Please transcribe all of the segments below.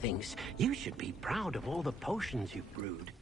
thinks you should be proud of all the potions you've brewed.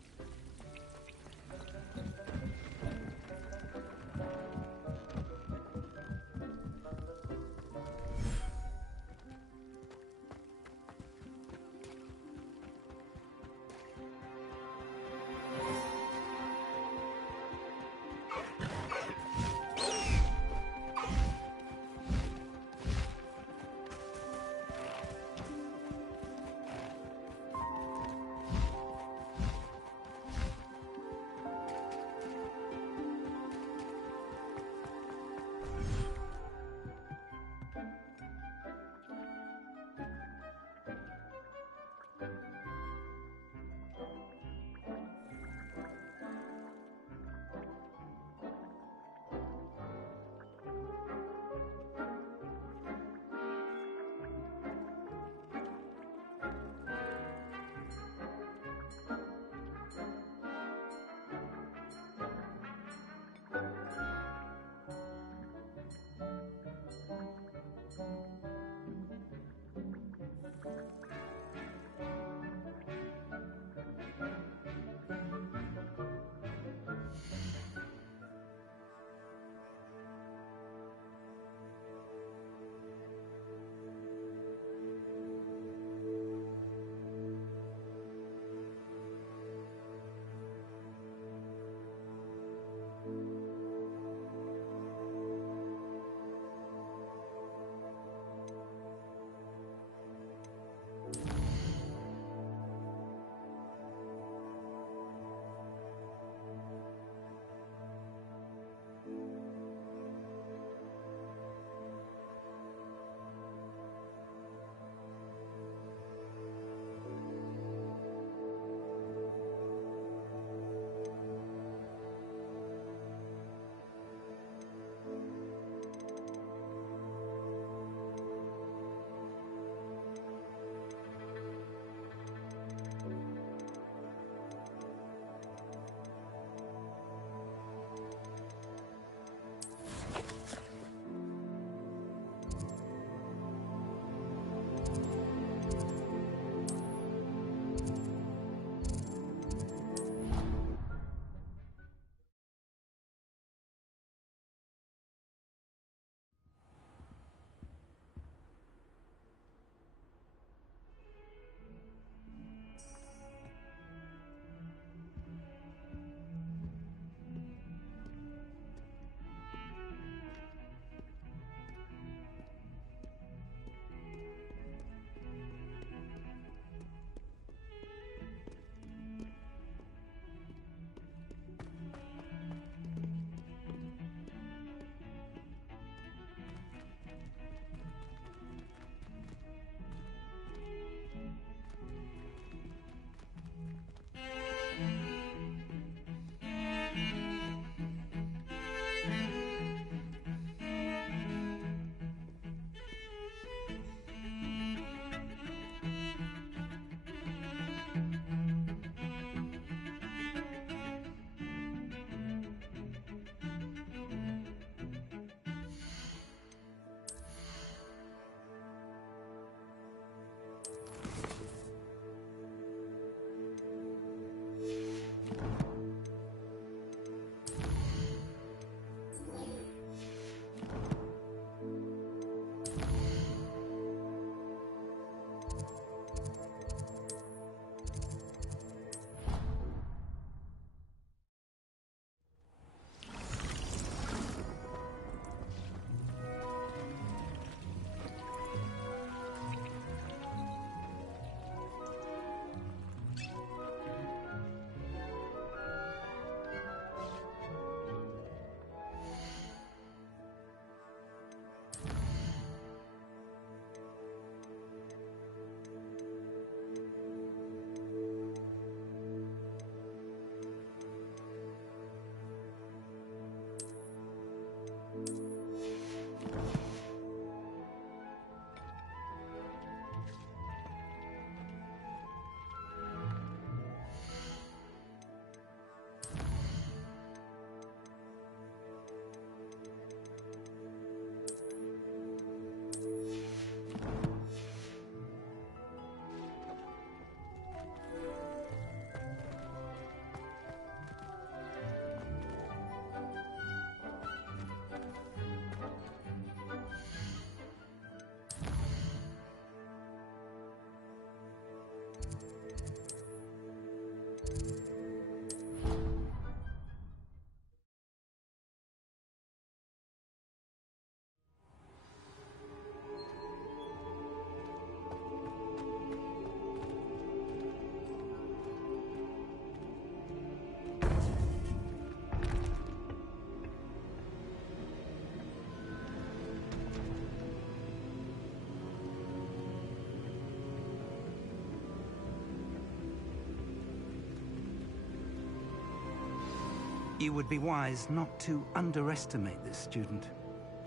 You would be wise not to underestimate this student.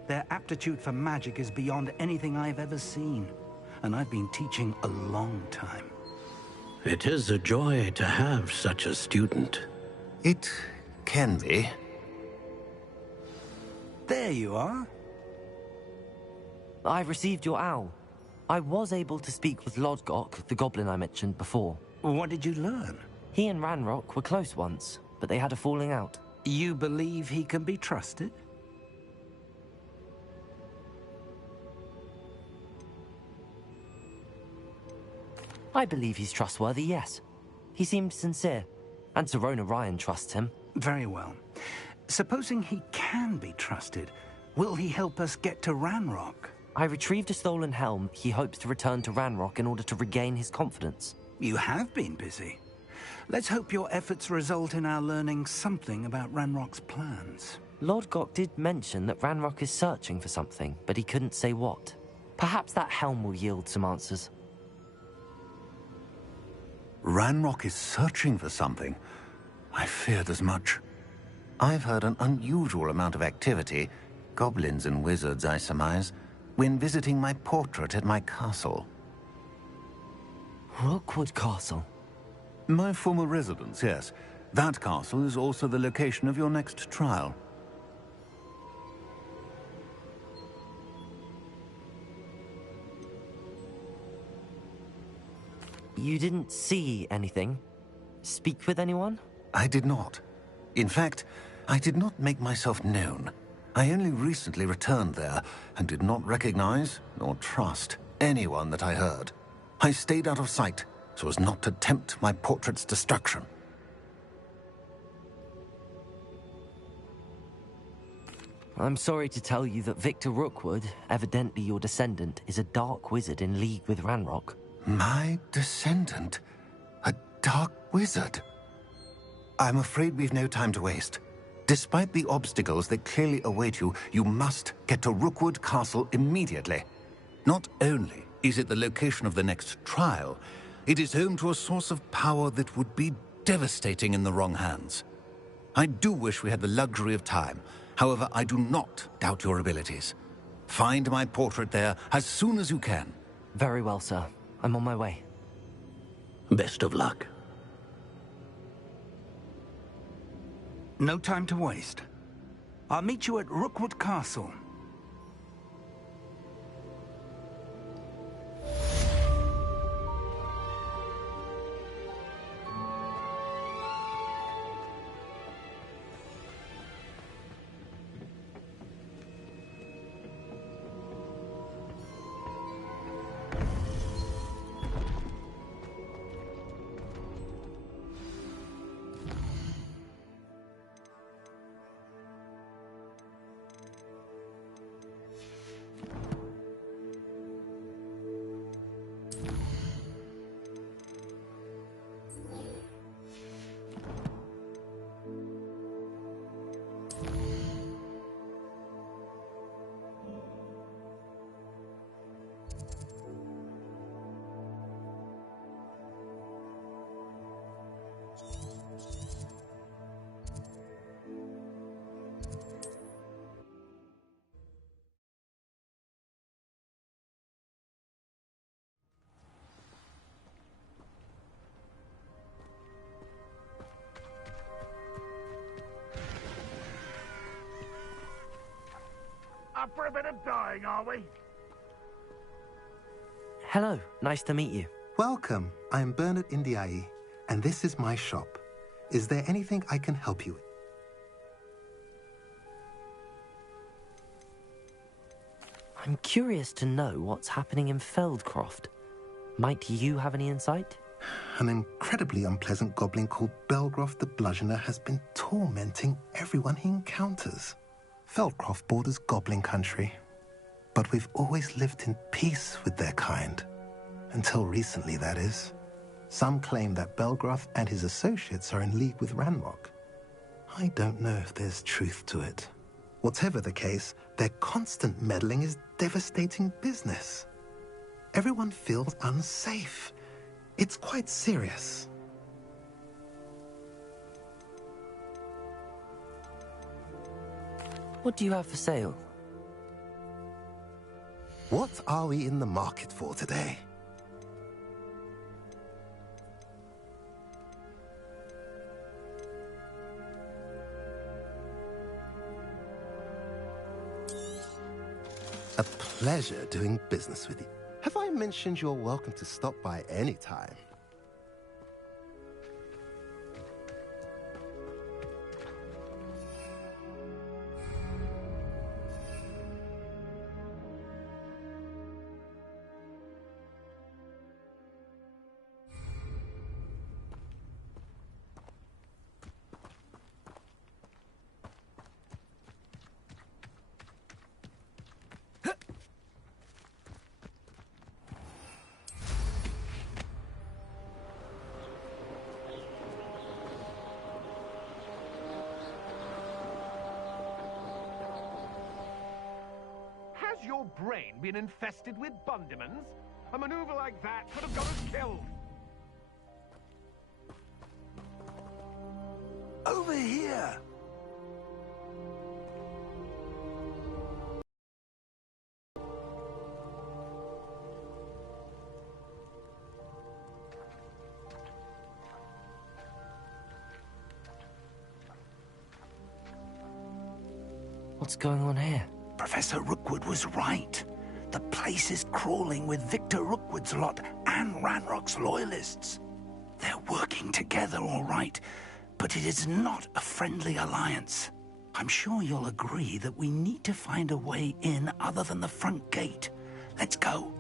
Their aptitude for magic is beyond anything I've ever seen, and I've been teaching a long time. It is a joy to have such a student. It can be. There you are. I received your owl. I was able to speak with Lodgok, the goblin I mentioned before. What did you learn? He and Ranrock were close once, but they had a falling out. You believe he can be trusted? I believe he's trustworthy, yes. He seemed sincere, and Sirona Ryan trusts him. Very well. Supposing he can be trusted, will he help us get to Ranrock? I retrieved a stolen helm he hopes to return to Ranrock in order to regain his confidence. You have been busy. Let's hope your efforts result in our learning something about Ranrock's plans. Lodgok did mention that Ranrock is searching for something, but he couldn't say what. Perhaps that helm will yield some answers. Ranrock is searching for something. I feared as much. I've heard an unusual amount of activity, goblins and wizards, I surmise, when visiting my portrait at my castle. Rookwood Castle? My former residence, yes. That castle is also the location of your next trial. You didn't see anything? Speak with anyone? I did not. In fact, I did not make myself known. I only recently returned there and did not recognize nor trust anyone that I heard. I stayed out of sight so as not to tempt my portrait's destruction. I'm sorry to tell you that Victor Rookwood, evidently your descendant, is a dark wizard in league with Ranrock. My descendant? A dark wizard? I'm afraid we've no time to waste. Despite the obstacles that clearly await you, you must get to Rookwood Castle immediately. Not only is it the location of the next trial, it is home to a source of power that would be devastating in the wrong hands. I do wish we had the luxury of time. However, I do not doubt your abilities. Find my portrait there as soon as you can. Very well, sir. I'm on my way. Best of luck. No time to waste. I'll meet you at Rookwood Castle. Up for a bit of dying, are we? Hello, nice to meet you. Welcome. I'm Bernard Indiai, and this is my shop. Is there anything I can help you with? I'm curious to know what's happening in Feldcroft. Might you have any insight? An incredibly unpleasant goblin called Belgroth the Bludgeoner has been tormenting everyone he encounters. Feldcroft borders goblin country, but we've always lived in peace with their kind. Until recently, that is. Some claim that Belgroth and his associates are in league with Ranrock. I don't know if there's truth to it. Whatever the case, their constant meddling is devastating business. Everyone feels unsafe. It's quite serious. What do you have for sale? What are we in the market for today? A pleasure doing business with you. Have I mentioned you're welcome to stop by any time? Has your brain been infested with Bundymans? A maneuver like that could have got us killed. Over here! What's going on here? Professor Rookwood was right. The place is crawling with Victor Rookwood's lot and Ranrock's loyalists. They're working together, all right, but it is not a friendly alliance. I'm sure you'll agree that we need to find a way in other than the front gate. Let's go.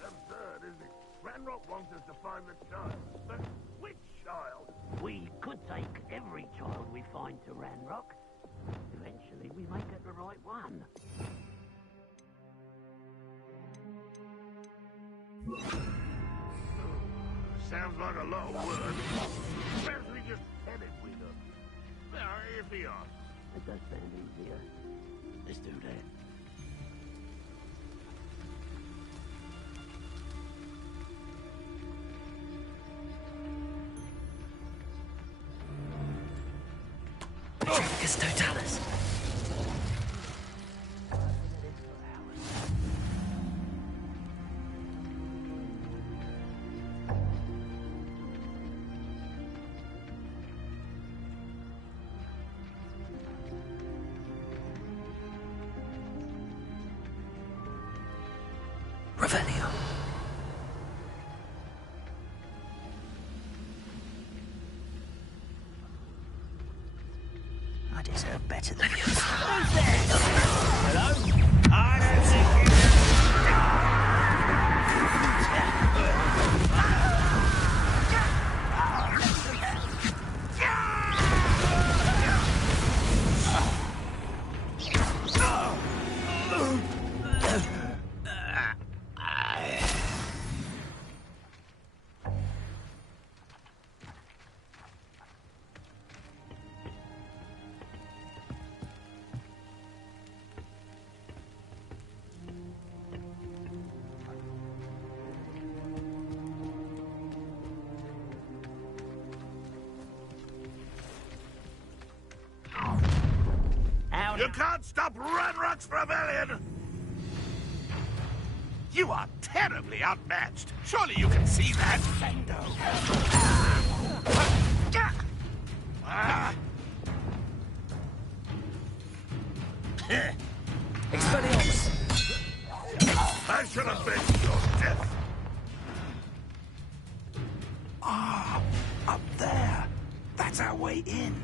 Absurd, isn't it? Ranrock wants us to find the child. But which child? We could take every child we find to Ranrock. Eventually, we may get the right one. Sounds like a lot of work. Perhaps we just head it with them. Well, if he asks. It does sound easier. Let's do that. Tricus Totalis. Revelio. I deserve better than you. Hello? I don't think you can't stop Ranrock's rebellion! You are terribly outmatched. Surely you can see that. Expelliarmus! I should have been your death. Ah, up there. That's our way in.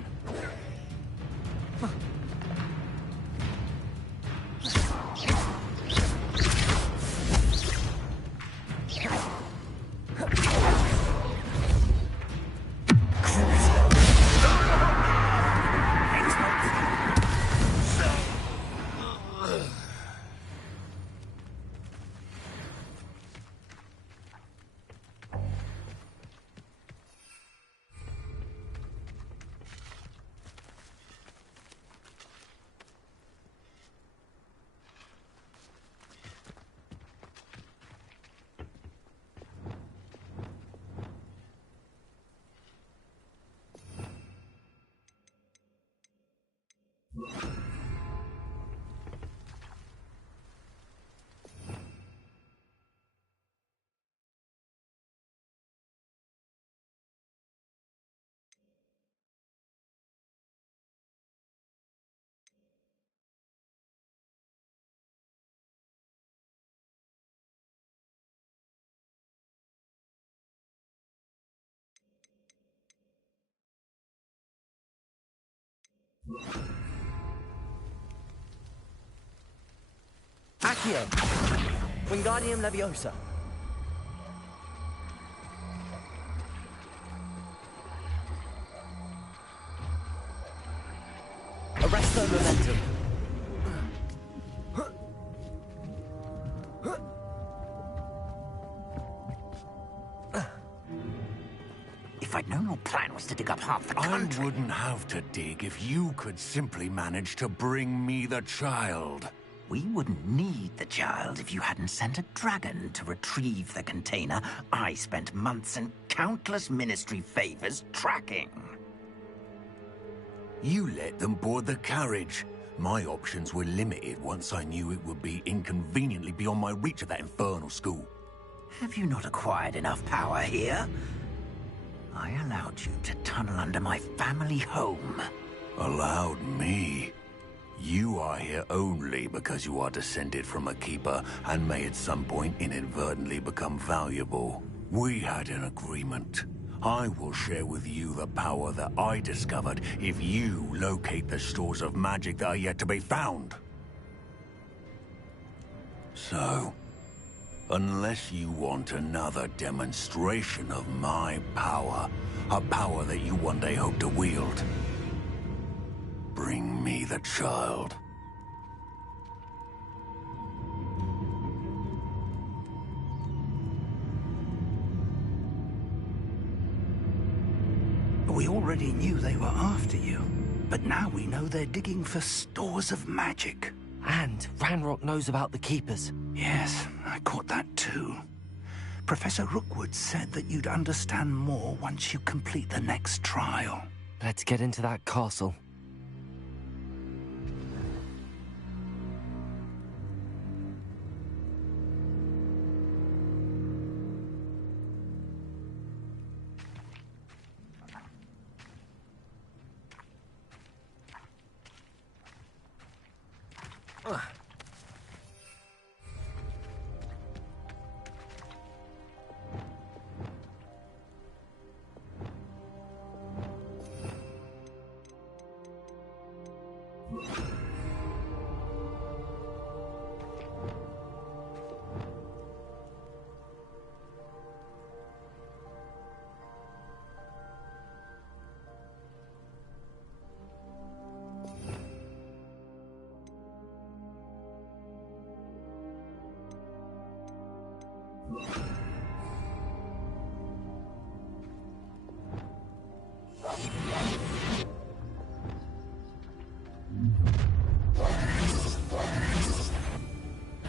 Accio! Wingardium Leviosa. Arresto Momentum. If I'd known your plan was to dig up half the country... I wouldn't have to dig if you could simply manage to bring me the child. We wouldn't need the child if you hadn't sent a dragon to retrieve the container I spent months and countless ministry favors tracking. You let them board the carriage. My options were limited once I knew it would be inconveniently beyond my reach at that infernal school. Have you not acquired enough power here? I allowed you to tunnel under my family home. Allowed me? You are here only because you are descended from a keeper and may at some point inadvertently become valuable. We had an agreement. I will share with you the power that I discovered if you locate the stores of magic that are yet to be found. So, unless you want another demonstration of my power, a power that you one day hope to wield, bring me the child. We already knew they were after you, but now we know they're digging for stores of magic. And Ranrock knows about the Keepers. Yes, I caught that too. Professor Rookwood said that you'd understand more once you complete the next trial. Let's get into that castle.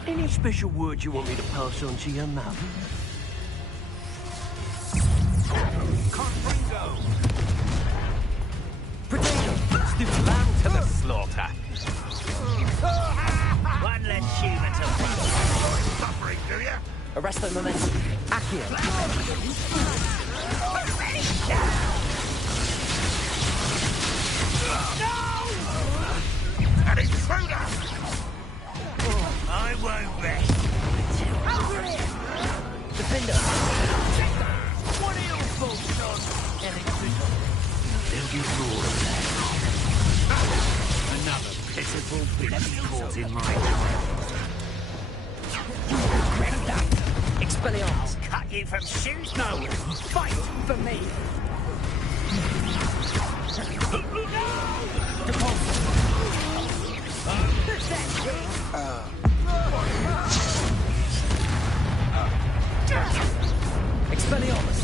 Any special words you want me to pass on to your mum? Confringo! Potato! Stupid lamb to the slaughter! One less human to run. Suffering, do you? Arresto Momentum. Accio. An intruder! I won't rest. Defender. What are your faults on, Electrical? There'll be more of that. Another pitiful bitch caught in my trap. You regret that. Expelliarmus. I'll cut you from shoes. No, Fight for me! Who's that king? Expelliarmus.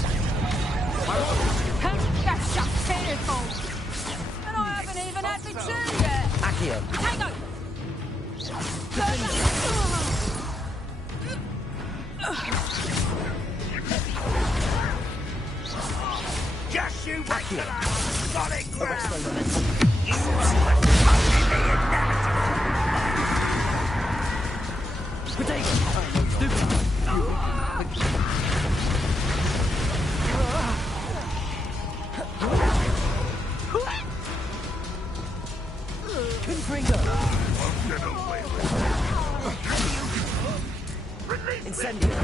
That's just pitiful. And I haven't even had my tea yet. Accio. Hang just you wait till I'm solid Arresto ground. Momentum. You must be Potato. Stupid. Confringo. Incendio.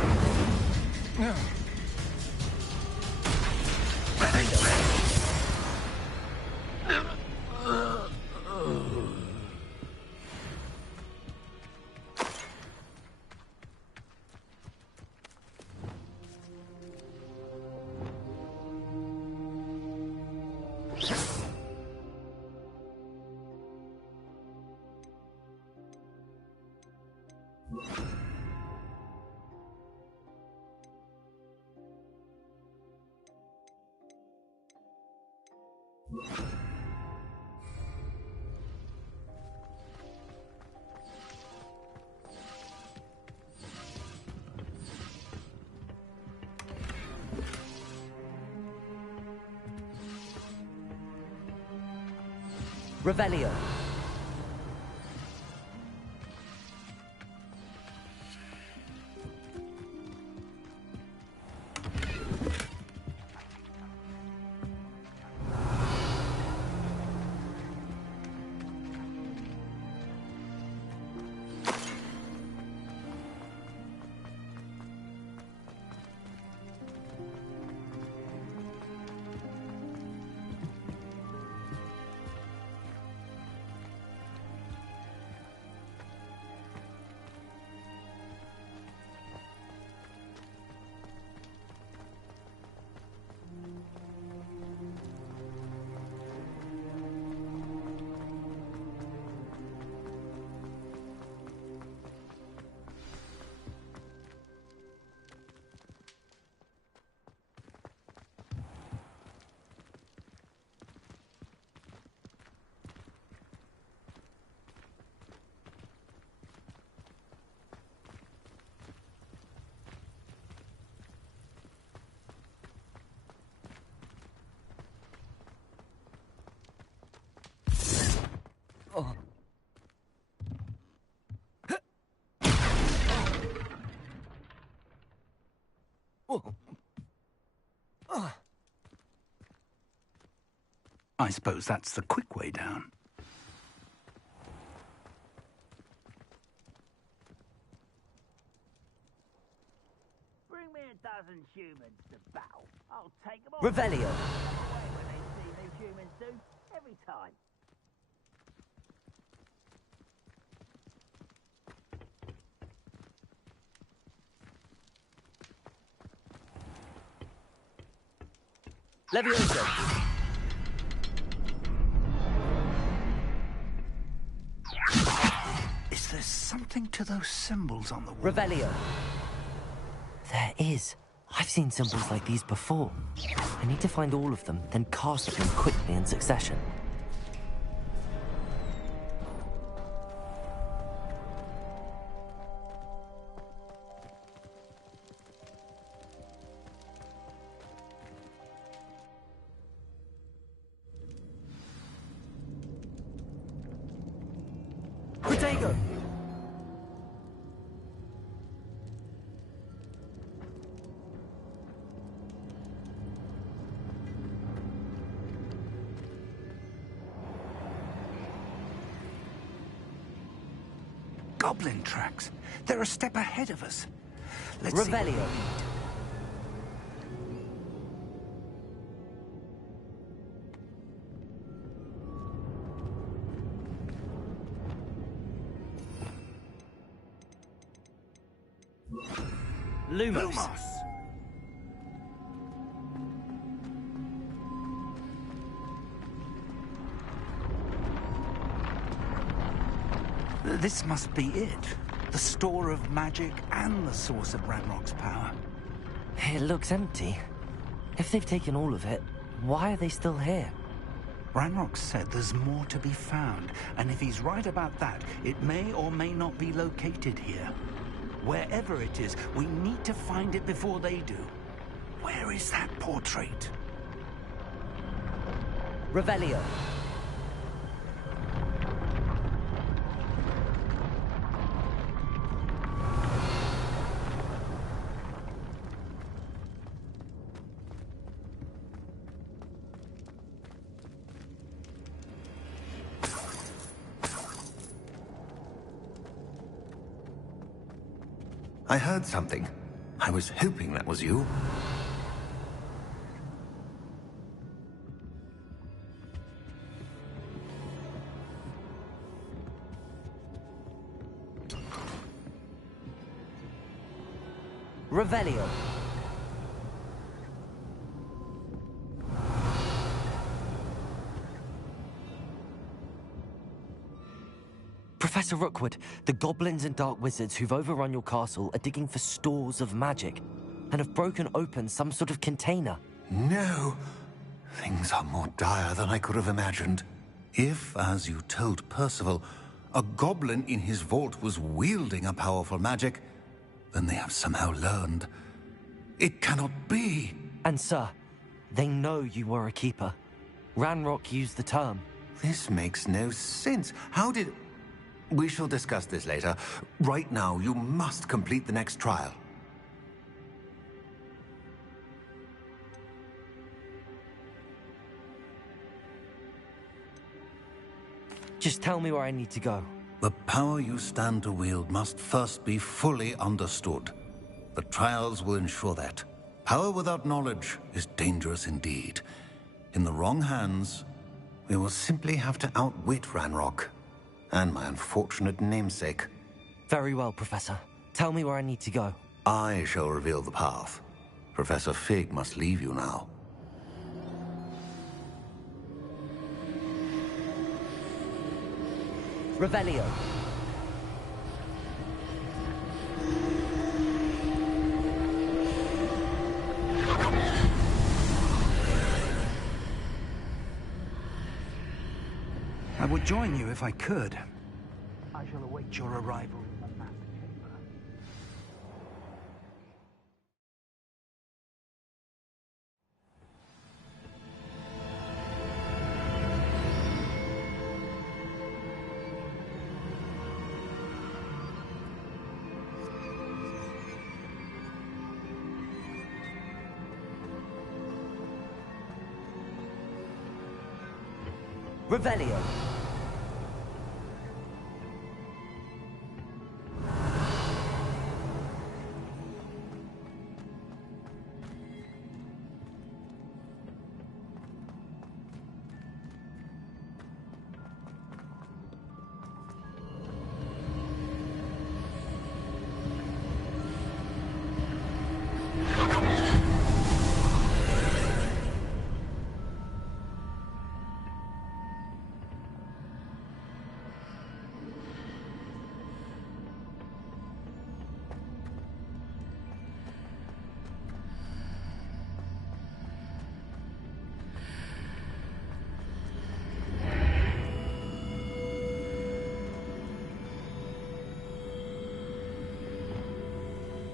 Revelio. I suppose that's the quick way down. Bring me a dozen humans to battle. I'll take them all. Revelio. Away when they see me humans do. Every time. Levioso. Is there something to those symbols on the wall? Revelio. There is. I've seen symbols like these before. I need to find all of them, then cast them quickly in succession. Protego! Goblin tracks. They're a step ahead of us. Let's see what Revelio. we need. Lumos. Lumos! This must be it. The store of magic and the source of Ranrock's power. It looks empty. If they've taken all of it, why are they still here? Ranrock said there's more to be found, and if he's right about that, it may or may not be located here. Wherever it is, we need to find it before they do. Where is that portrait? Revelio. I heard something. I was hoping that was you. Revelio. Professor Rookwood, the goblins and dark wizards who've overrun your castle are digging for stores of magic and have broken open some sort of container. No! Things are more dire than I could have imagined. If, as you told Percival, a goblin in his vault was wielding a powerful magic, then they have somehow learned. It cannot be! And sir, they know you were a keeper. Ranrock used the term. This makes no sense. How did... We shall discuss this later. Right now, you must complete the next trial. Just tell me where I need to go. The power you stand to wield must first be fully understood. The trials will ensure that. Power without knowledge is dangerous indeed. In the wrong hands, We will simply have to outwit Ranrock. And my unfortunate namesake. Very well, Professor. Tell me where I need to go. I shall reveal the path. Professor Fig must leave you now. Revelio. I would join you if I could. I shall await your arrival in the Master Chamber. Revelio.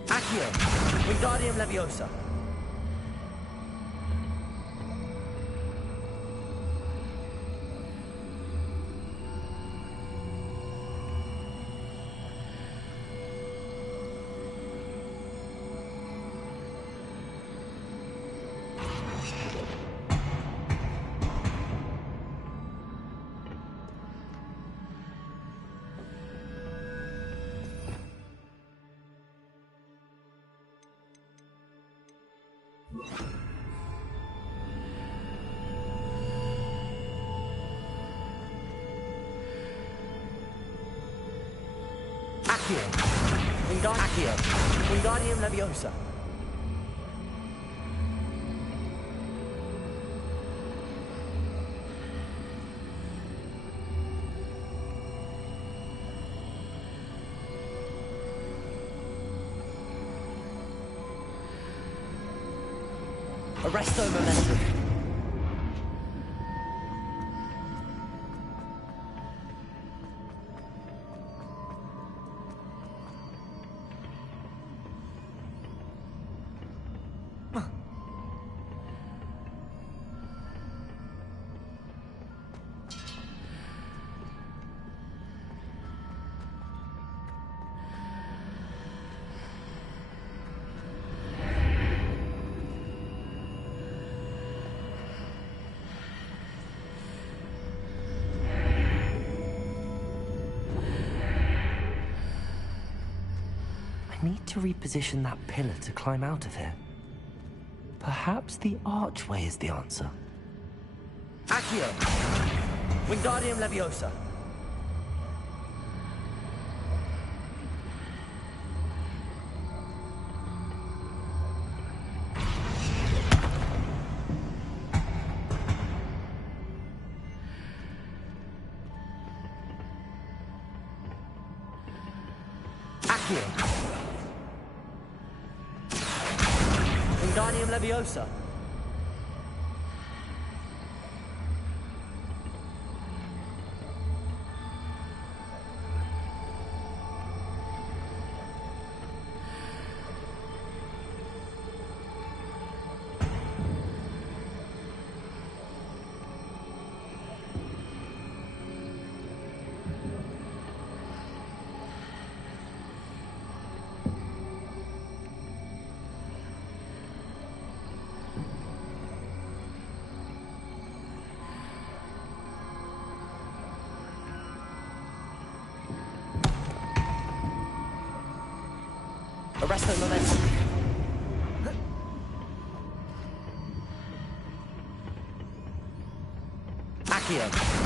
Accio. Wingardium Leviosa. Accio. Wingardium Leviosa. Arresto Momentum. I need to reposition that pillar to climb out of here. Perhaps the archway is the answer. Accio! Wingardium Leviosa. Accio! Wingardium Leviosa. Arresto momentum. Accio.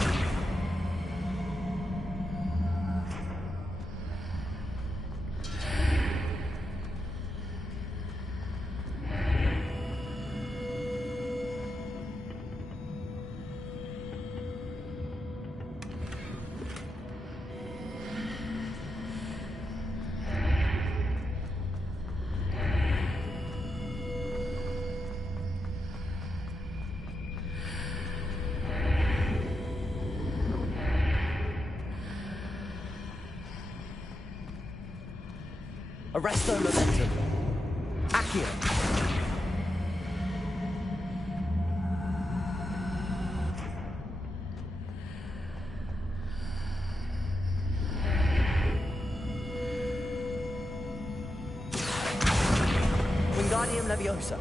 Arresto momentum. Accio. Wingardium Leviosa.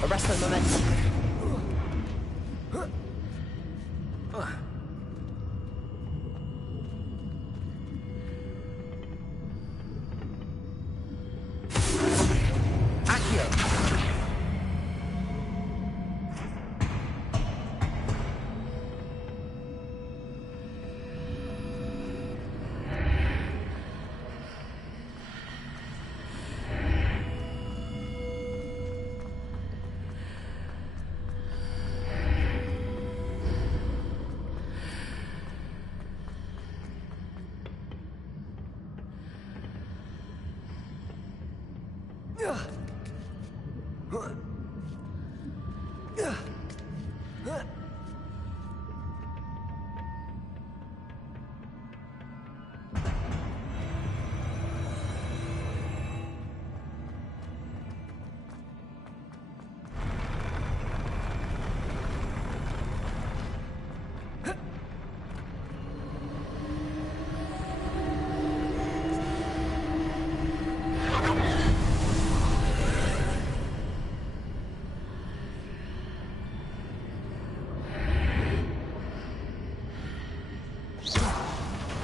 Arresto momentum.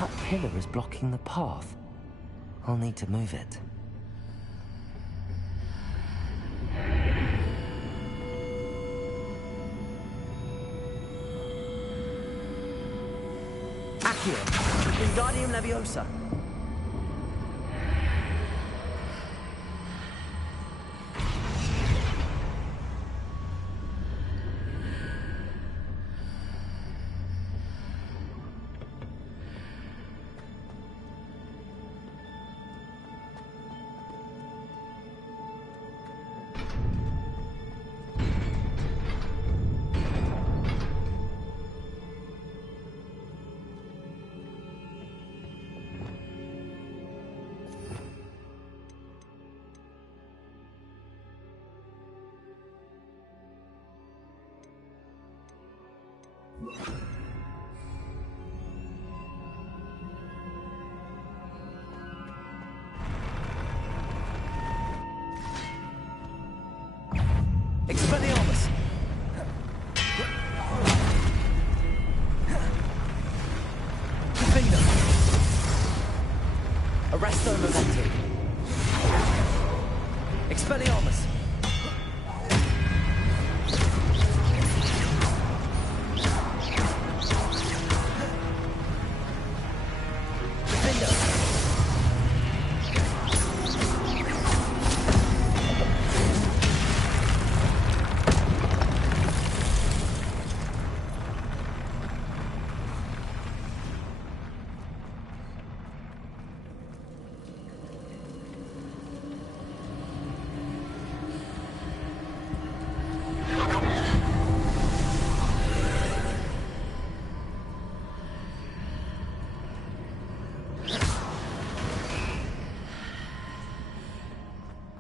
That pillar is blocking the path. I'll need to move it. Accio. Wingardium Leviosa. Expelliarmus! Defender! Arresto momentum! Expelliarmus!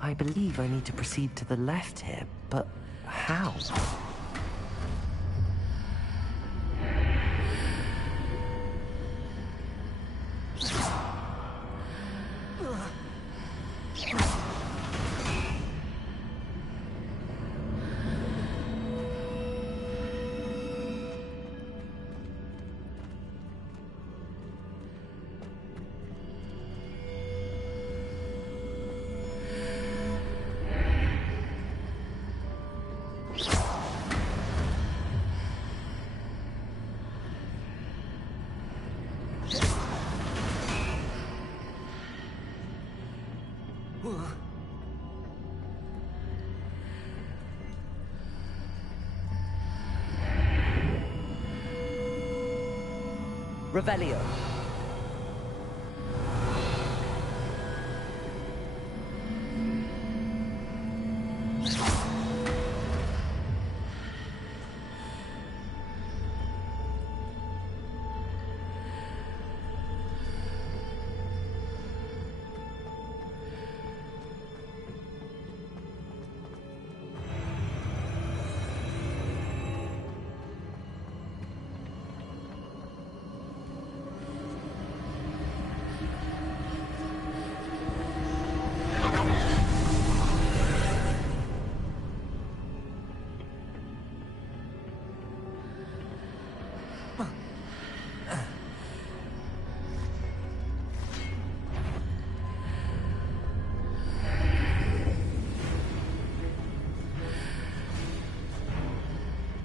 I believe I need to proceed to the left here, but how? Revelio.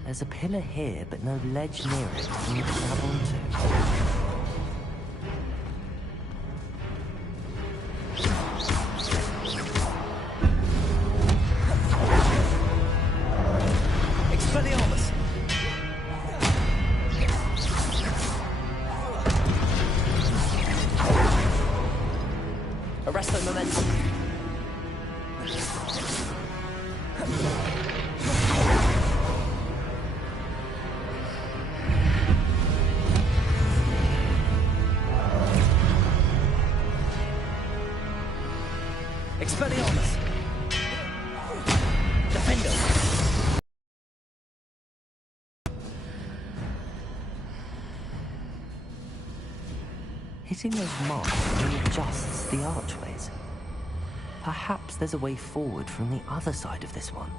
There's a pillar here, but no ledge near it for me to grab onto. Expelliarmus! Arresto momentum. Expelliarmus! Defender! Hitting those marks readjusts the archways. Perhaps there's a way forward from the other side of this one.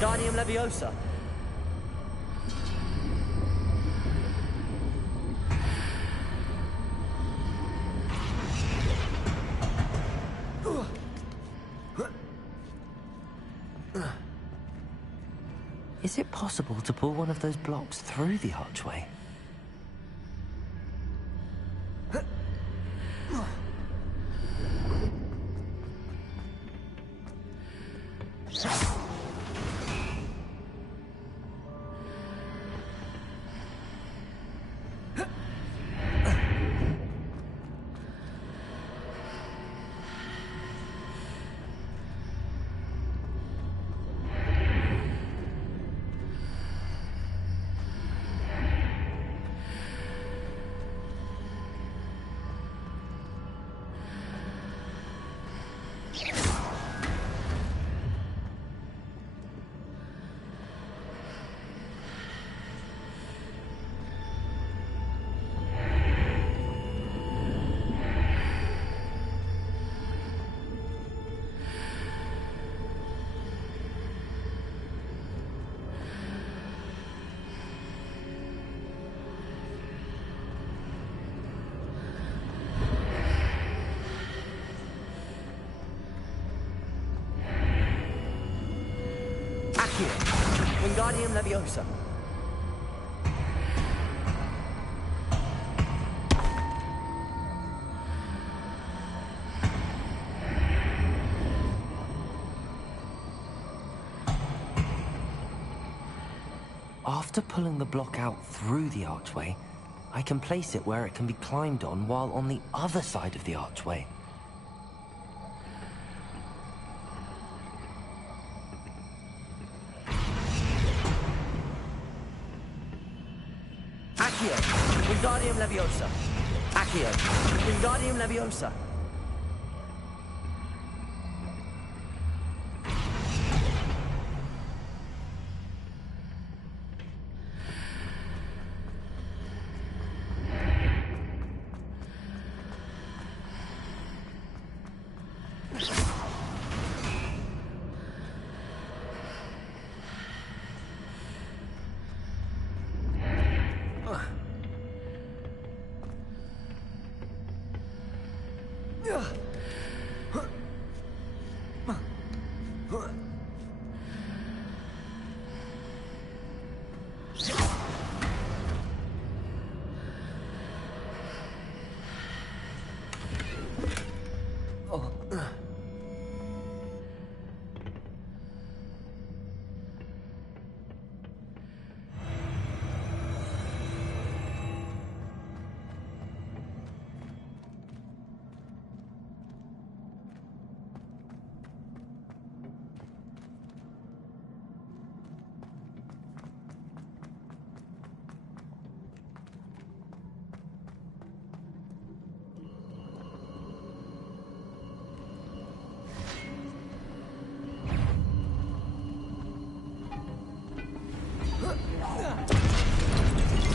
Wingardium Leviosa. Is it possible to pull one of those blocks through the archway? Wingardium Leviosa. After pulling the block out through the archway, I can place it where it can be climbed on while on the other side of the archway. Accio, Wingardium Leviosa. Accio, Wingardium Leviosa.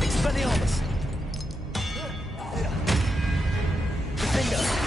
Expelliarmus! Defender!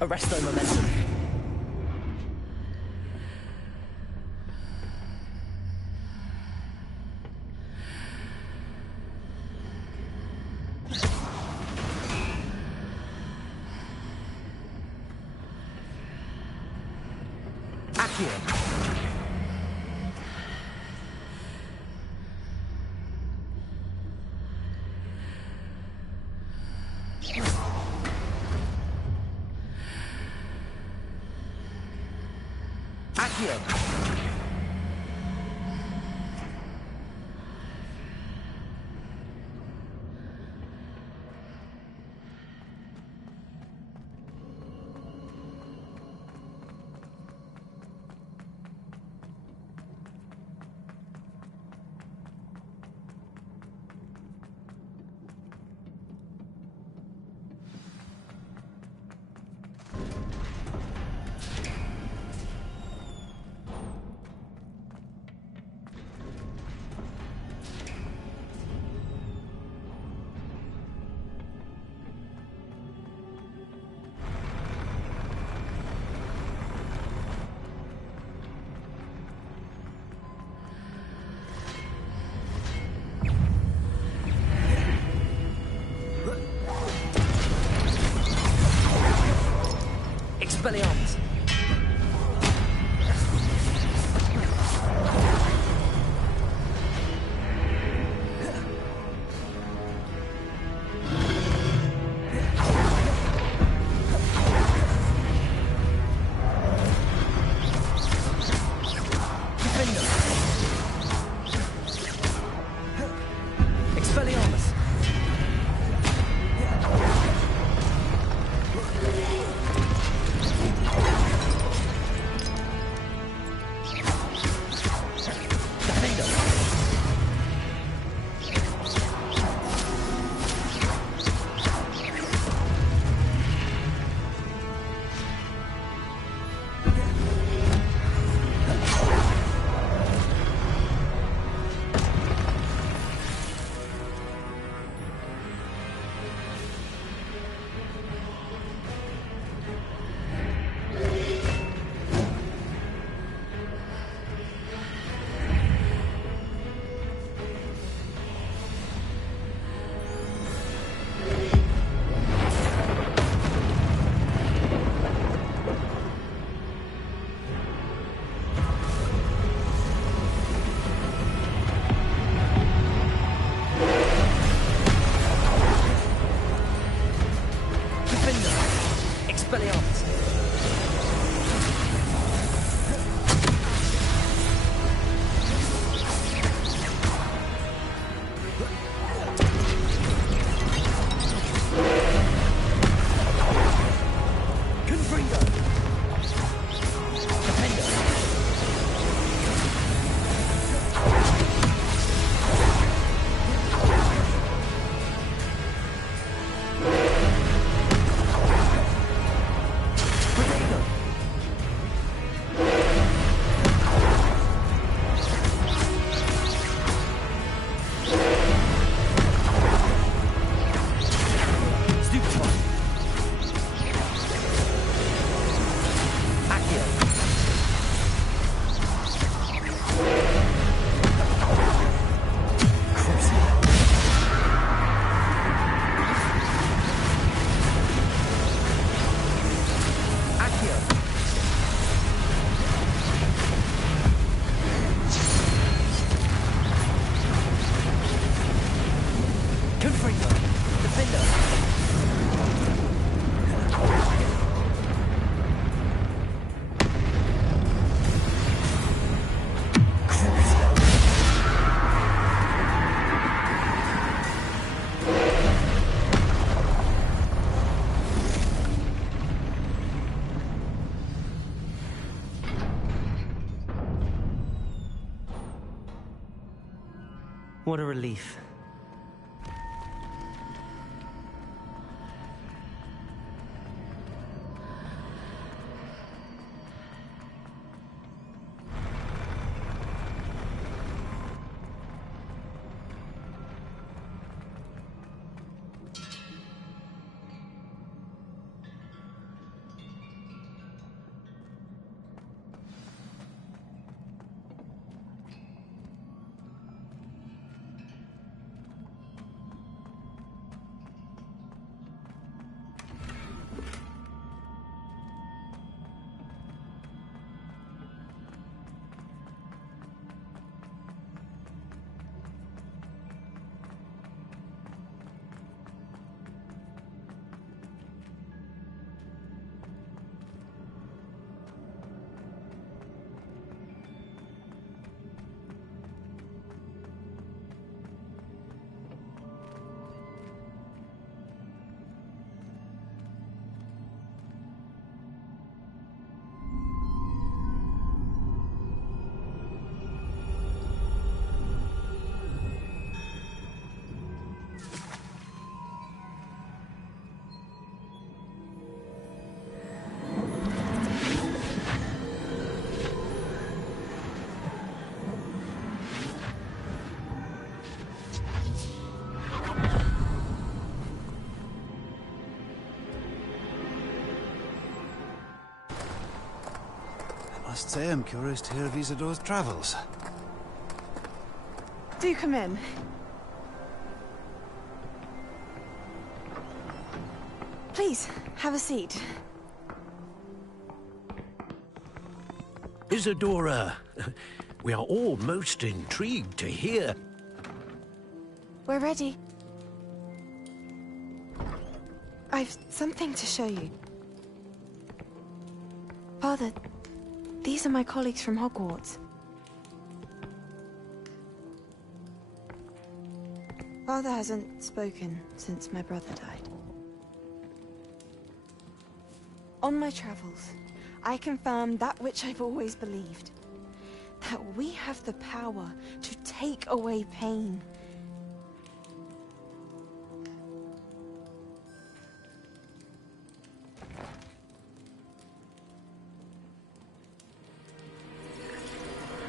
Arresto momentum. Accio. What a relief. I must say, I'm curious to hear of Isidore's travels. Do come in. Please, have a seat. Isidora, we are all most intrigued to hear. We're ready. I've something to show you. Father, these are my colleagues from Hogwarts. Father hasn't spoken since my brother died. On my travels, I confirmed that which I've always believed. That we have the power to take away pain.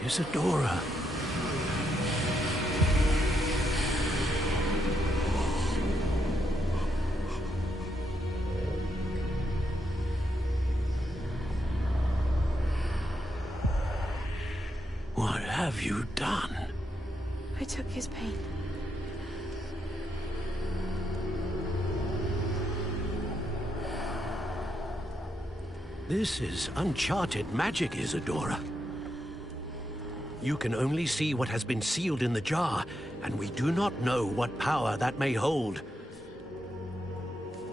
Isidora. What have you done? I took his pain. This is uncharted magic, Isidora. You can only see what has been sealed in the jar, and we do not know what power that may hold.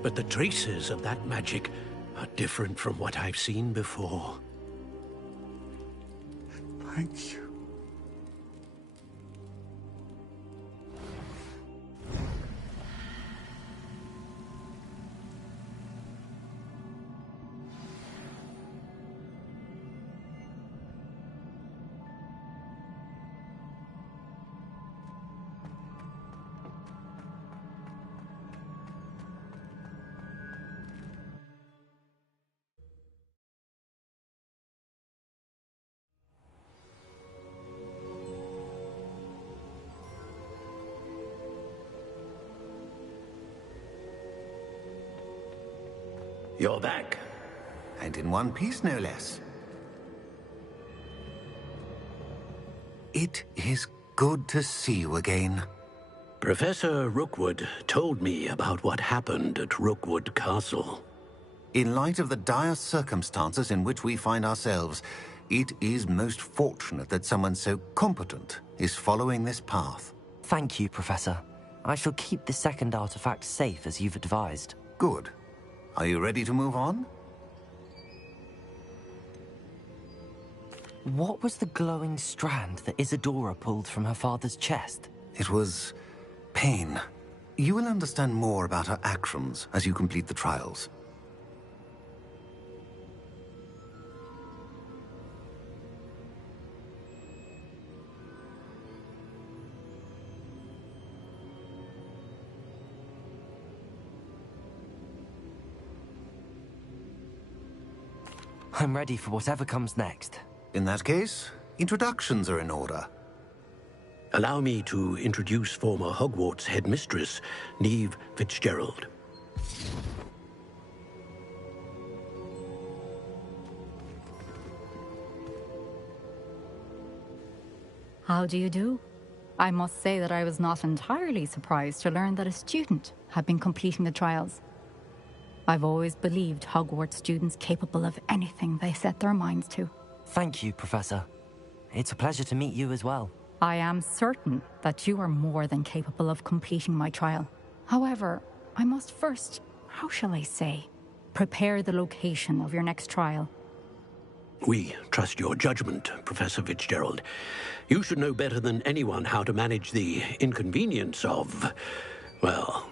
But the traces of that magic are different from what I've seen before. Thank you. You're back. And in one piece, no less. It is good to see you again. Professor Rookwood told me about what happened at Rookwood Castle. In light of the dire circumstances in which we find ourselves, it is most fortunate that someone so competent is following this path. Thank you, Professor. I shall keep the second artifact safe as you've advised. Good. Are you ready to move on? What was the glowing strand that Isidora pulled from her father's chest? It was pain. You will understand more about her actions as you complete the trials. I'm ready for whatever comes next. In that case, introductions are in order. Allow me to introduce former Hogwarts headmistress, Neve Fitzgerald. How do you do? I must say that I was not entirely surprised to learn that a student had been completing the trials. I've always believed Hogwarts students capable of anything they set their minds to. Thank you, Professor. It's a pleasure to meet you as well. I am certain that you are more than capable of completing my trial. However, I must first, how shall I say, prepare the location of your next trial. We trust your judgment, Professor Fitzgerald. You should know better than anyone how to manage the inconvenience of, well...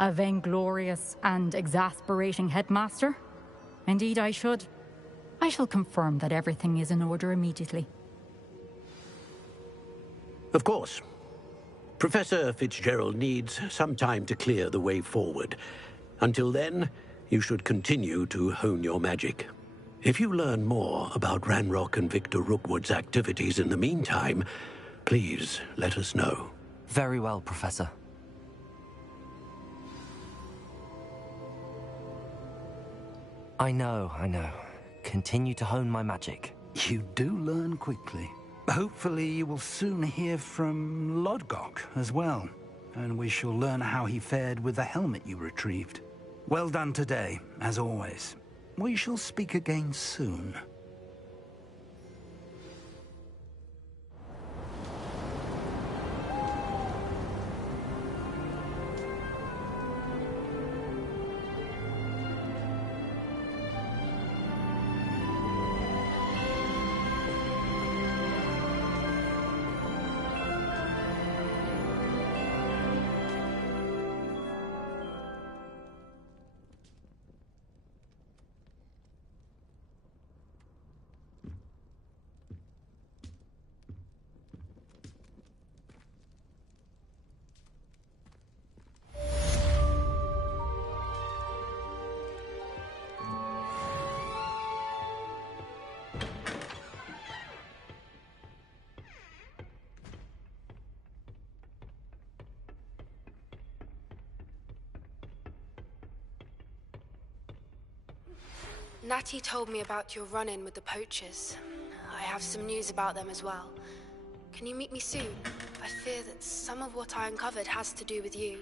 A vainglorious and exasperating headmaster? Indeed I should. I shall confirm that everything is in order immediately. Of course. Professor Fitzgerald needs some time to clear the way forward. Until then, you should continue to hone your magic. If you learn more about Ranrock and Victor Rookwood's activities in the meantime, please let us know. Very well, Professor. I know. Continue to hone my magic. You do learn quickly. Hopefully you will soon hear from Lodgok as well, and we shall learn how he fared with the helmet you retrieved. Well done today, as always. We shall speak again soon. Natty told me about your run-in with the poachers. I have some news about them as well. Can you meet me soon? I fear that some of what I uncovered has to do with you.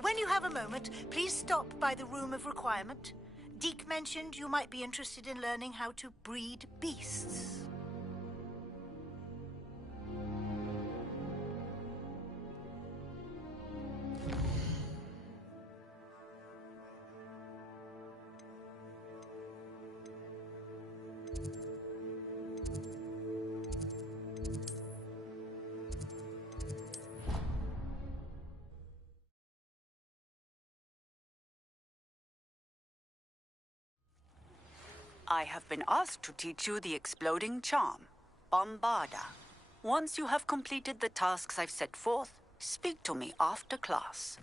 When you have a moment, please stop by the Room of Requirement. Deke mentioned you might be interested in learning how to breed beasts. I have been asked to teach you the exploding charm, Bombarda. Once you have completed the tasks I've set forth, speak to me after class.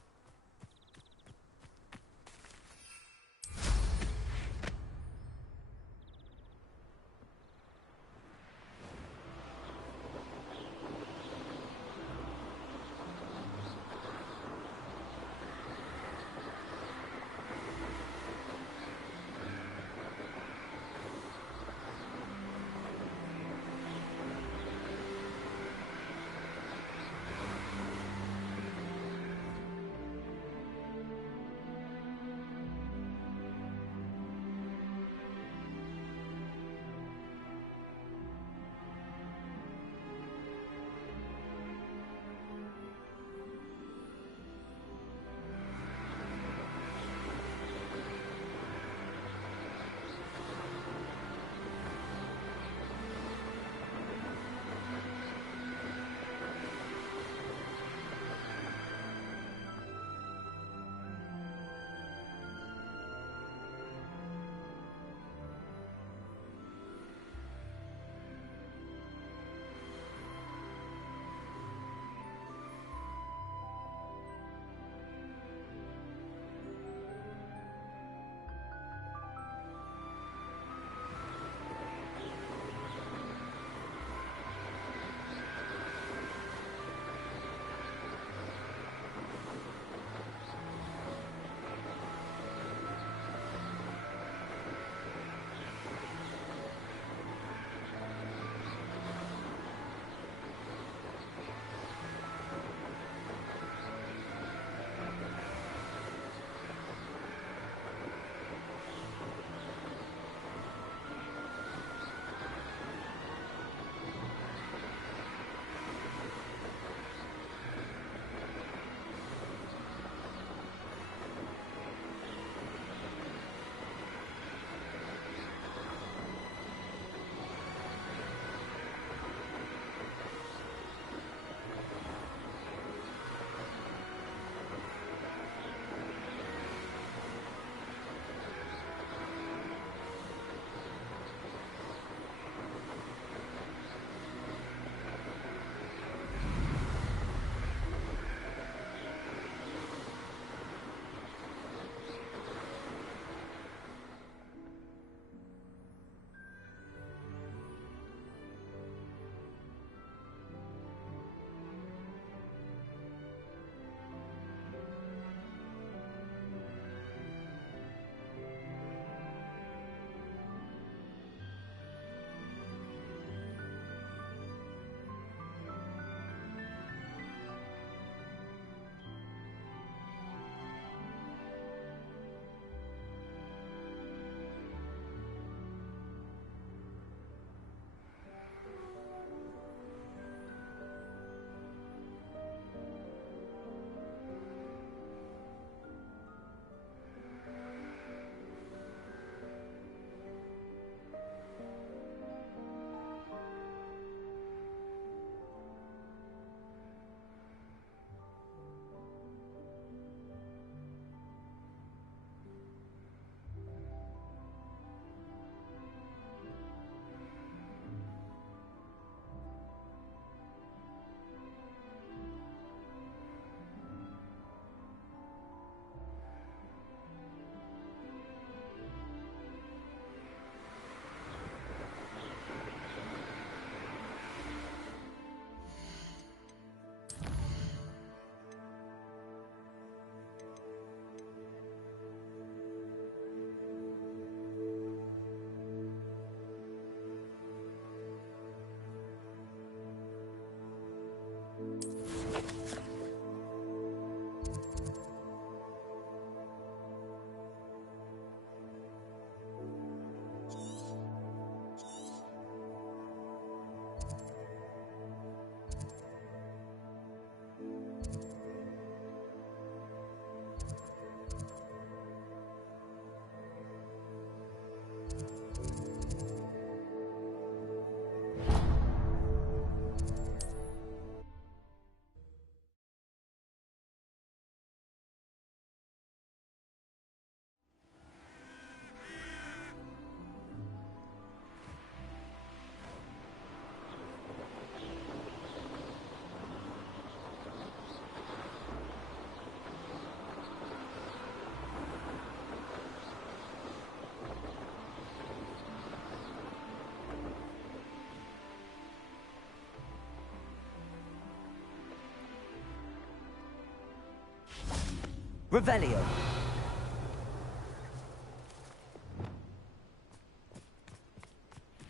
Revelio.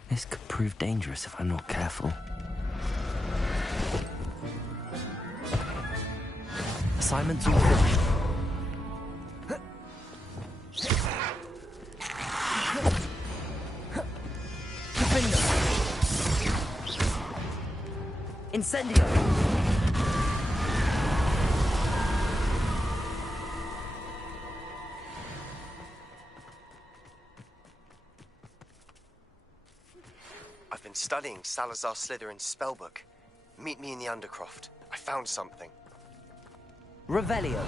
This could prove dangerous if I'm not careful. Assignment's all finished. Incendio! I've been studying Salazar Slytherin's spellbook. Meet me in the Undercroft. I found something. Revelio.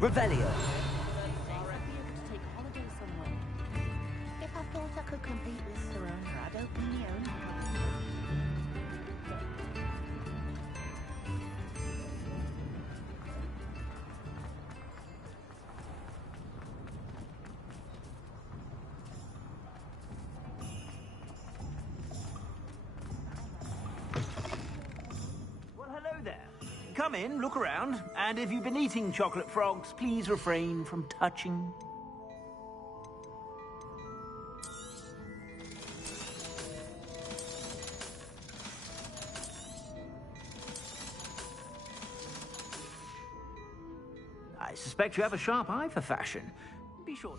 Revelio. If I thought I could compete with Sirona, I'd open my own house. Well, hello there. Come in, look around, and if you've been eating chocolate frogs, please refrain from touching. I suspect you have a sharp eye for fashion. Be sure.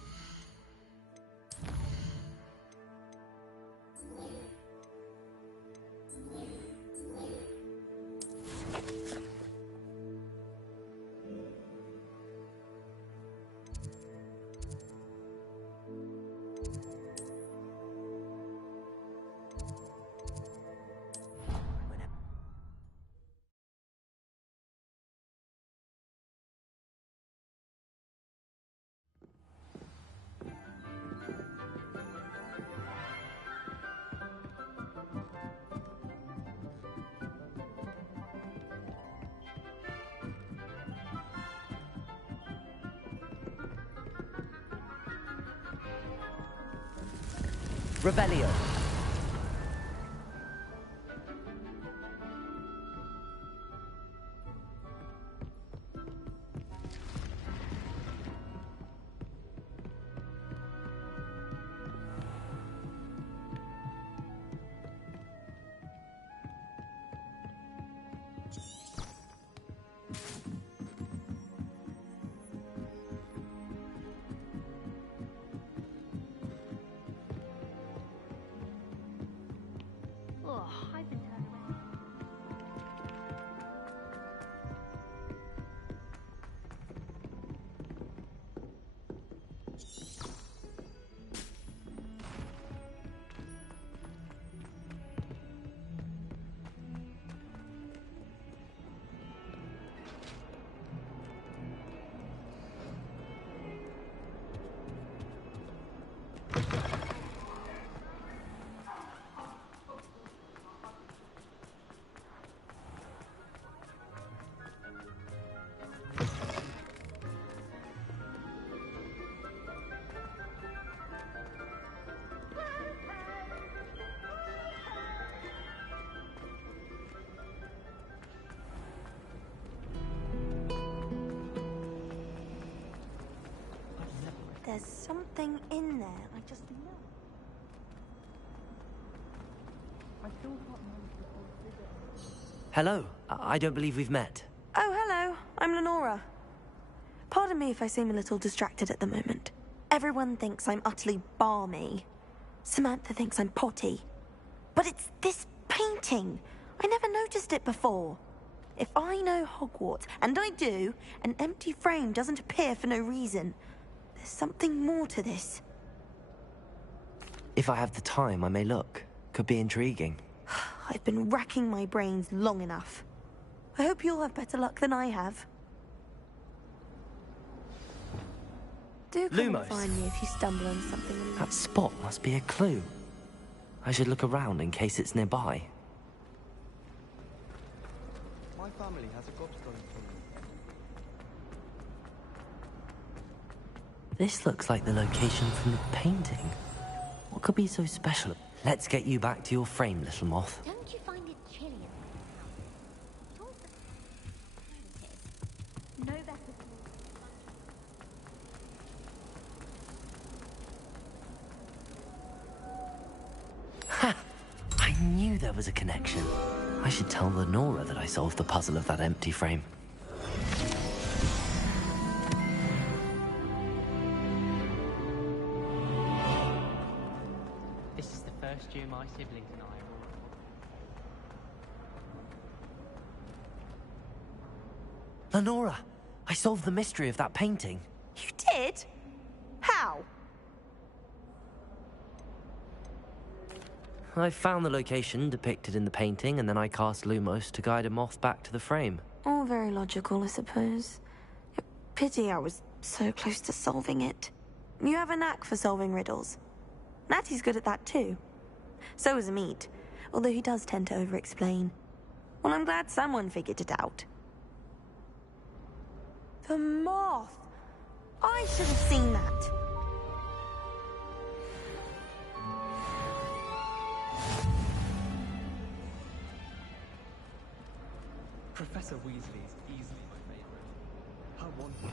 Revelio. Oh, I've been turned away. There's something in there, I just know. Hello. I don't believe we've met. Oh, hello. I'm Lenora. Pardon me if I seem a little distracted at the moment. Everyone thinks I'm utterly balmy. Samantha thinks I'm potty. But it's this painting. I never noticed it before. If I know Hogwarts, and I do, an empty frame doesn't appear for no reason. There's something more to this. If I have the time, I may look. Could be intriguing. I've been racking my brains long enough. I hope you'll have better luck than I have. Do come and Lumos. find me if you stumble on something. That spot must be a clue. I should look around in case it's nearby. My family has a gobstone from me. This looks like the location from the painting. What could be so special? Let's get you back to your frame, little moth. Don't you find it chilly in my house? No better. Ha! I knew there was a connection. I should tell Lenora that I solved the puzzle of that empty frame. This is the first year my siblings and I are all... Lenora! I solved the mystery of that painting. You did? How? I found the location depicted in the painting, and then I cast Lumos to guide a moth back to the frame. All very logical, I suppose. Pity I was so close to solving it. You have a knack for solving riddles. Natty's good at that too. So is Amit, although he does tend to over-explain. Well, I'm glad someone figured it out. The moth! I should have seen that. Professor Weasley is easily my favorite. How wonderful.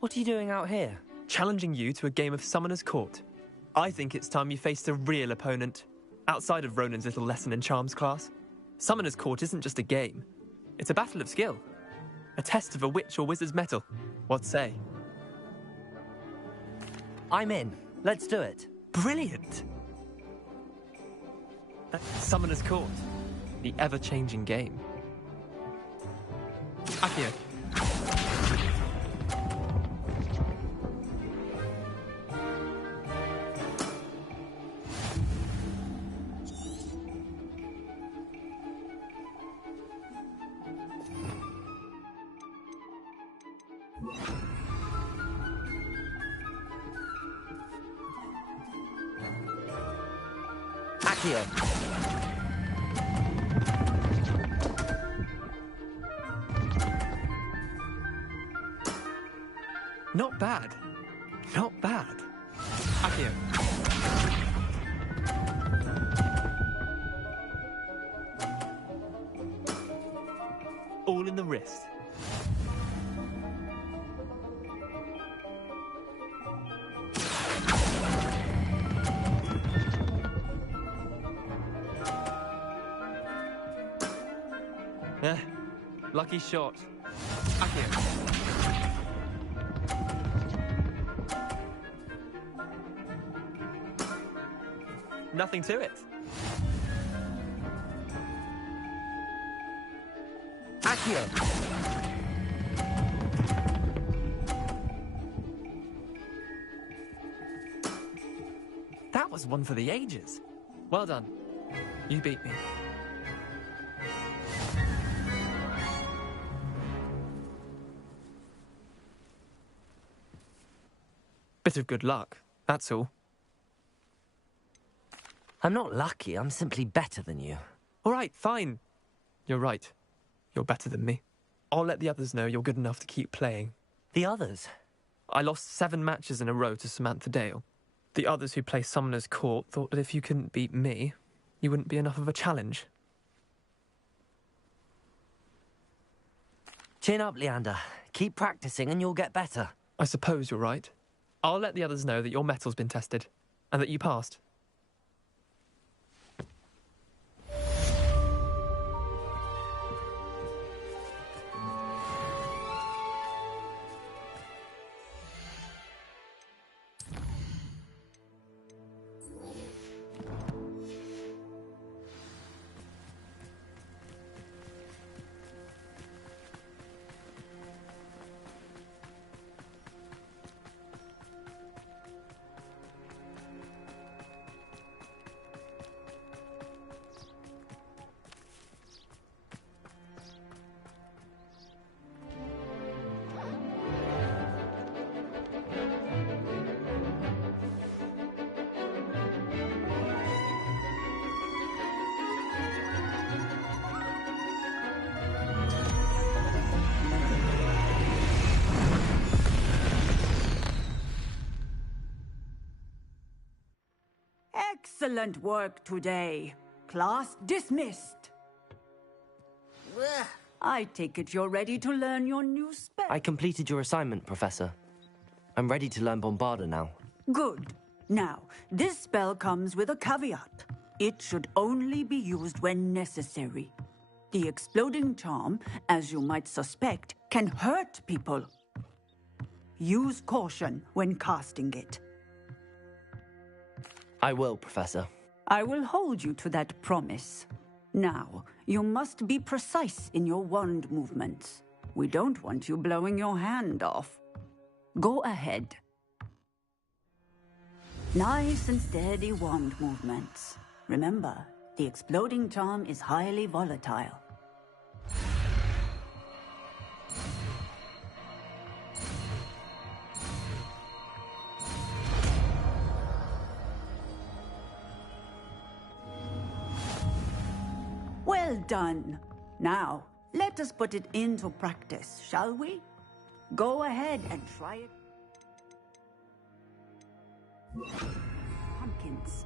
What are you doing out here? Challenging you to a game of Summoner's Court. I think it's time you faced a real opponent, outside of Ronan's little lesson in charms class. Summoner's Court isn't just a game. It's a battle of skill. A test of a witch or wizard's mettle. What say? I'm in. Let's do it. Brilliant! Summoner's Court. The ever-changing game. Accio. Accio. Not bad. Not bad. Accio. All in the wrist. Lucky shot. Accio. Nothing to it. Accio. That was one for the ages. Well done. You beat me. Bit of good luck, that's all. I'm not lucky, I'm simply better than you. All right, fine. You're right. You're better than me. I'll let the others know you're good enough to keep playing. The others? I lost 7 matches in a row to Samantha Dale. The others who play Summoner's Court thought that if you couldn't beat me, you wouldn't be enough of a challenge. Chin up, Leander. Keep practicing and you'll get better. I suppose you're right. I'll let the others know that your metal's been tested, and that you passed. Excellent work today. Class dismissed. I take it you're ready to learn your new spell. I completed your assignment, Professor. I'm ready to learn Bombarda now. Good. Now, this spell comes with a caveat. It should only be used when necessary. The exploding charm, as you might suspect, can hurt people. Use caution when casting it. I will, Professor. I will hold you to that promise. Now, you must be precise in your wand movements. We don't want you blowing your hand off. Go ahead. Nice and steady wand movements. Remember, The exploding charm is highly volatile. Well done. Now, let us put it into practice, shall we? Go ahead and try it. Pumpkins.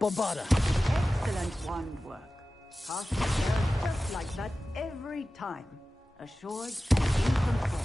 Bombarda! Excellent wand work. Cast the spell just like that every time. Assured and in control.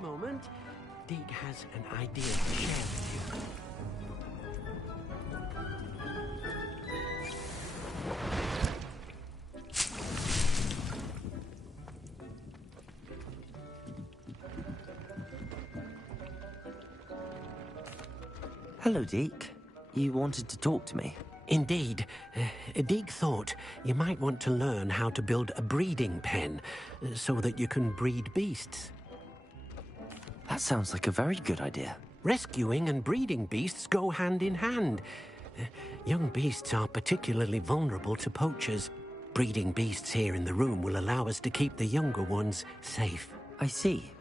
Moment. Deke has an idea to share with you. Hello, Deke. You wanted to talk to me? Indeed. Deke thought you might want to learn how to build a breeding pen so that you can breed beasts. That sounds like a very good idea. Rescuing and breeding beasts go hand in hand. Young beasts are particularly vulnerable to poachers. Breeding beasts here in the room will allow us to keep the younger ones safe. I see.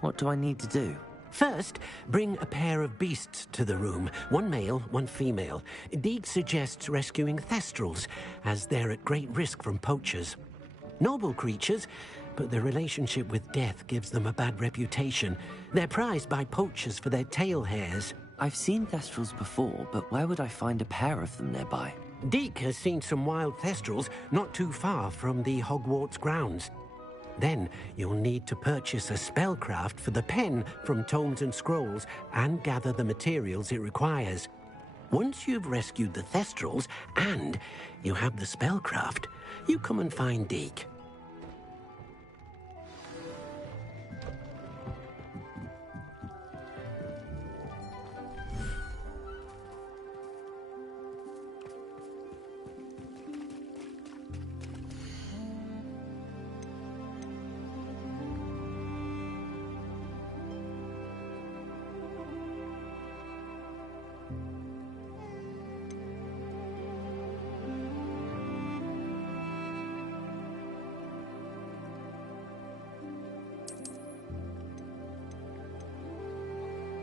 What do I need to do? First, bring a pair of beasts to the room. One male, one female. Deke suggests rescuing thestrals, as they're at great risk from poachers. Noble creatures, but their relationship with death gives them a bad reputation. They're prized by poachers for their tail hairs. I've seen thestrals before, but where would I find a pair of them nearby? Deke has seen some wild thestrals not too far from the Hogwarts grounds. Then you'll need to purchase a spellcraft for the pen from Tomes and Scrolls and gather the materials it requires. Once you've rescued the thestrals and you have the spellcraft, you come and find Deke.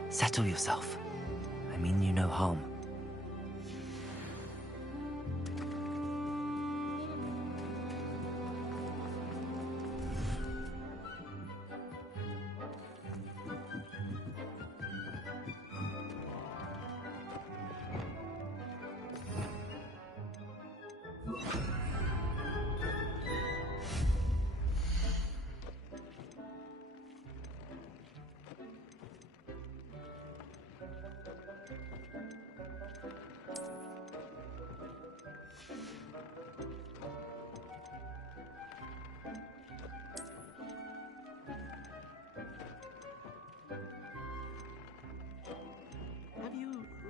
Settle yourself. I mean you no harm.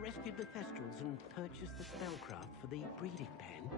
Rescued the thestrals and purchased the spellcraft for the breeding pen?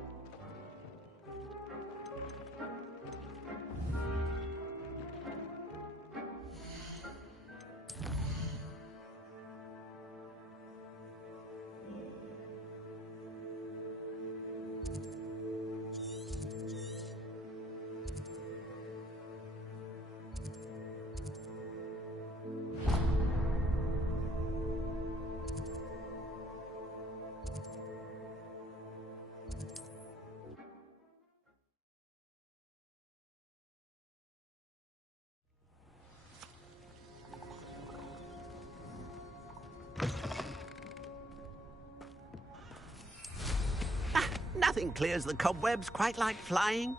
Nothing clears the cobwebs quite like flying.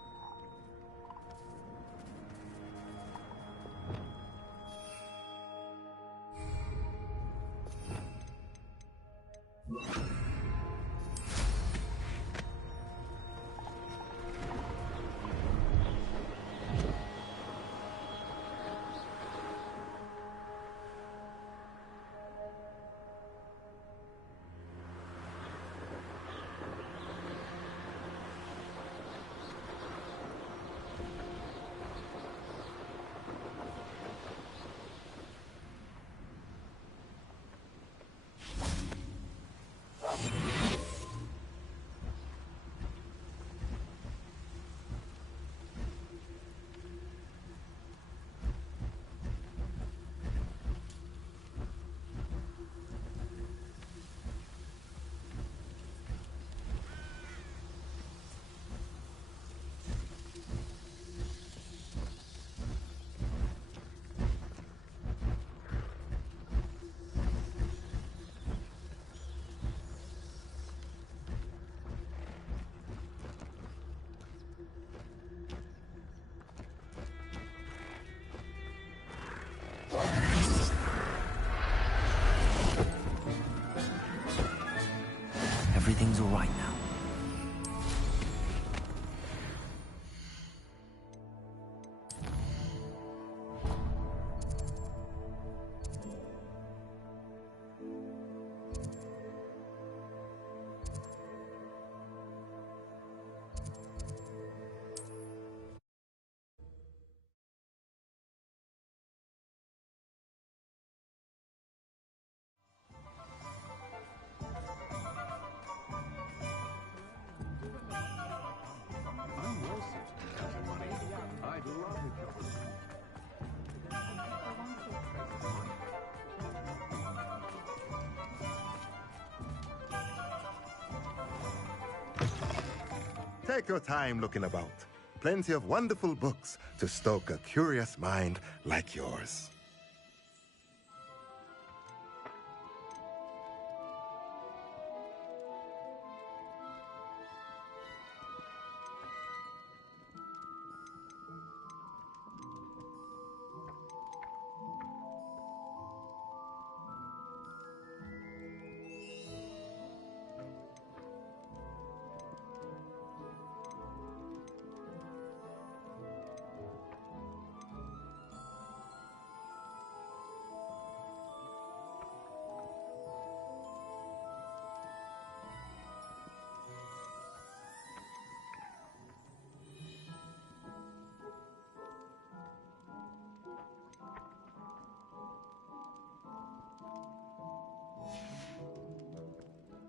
Everything's all right now. Take your time looking about. Plenty of wonderful books to stoke a curious mind like yours.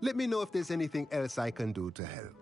Let me know if there's anything else I can do to help.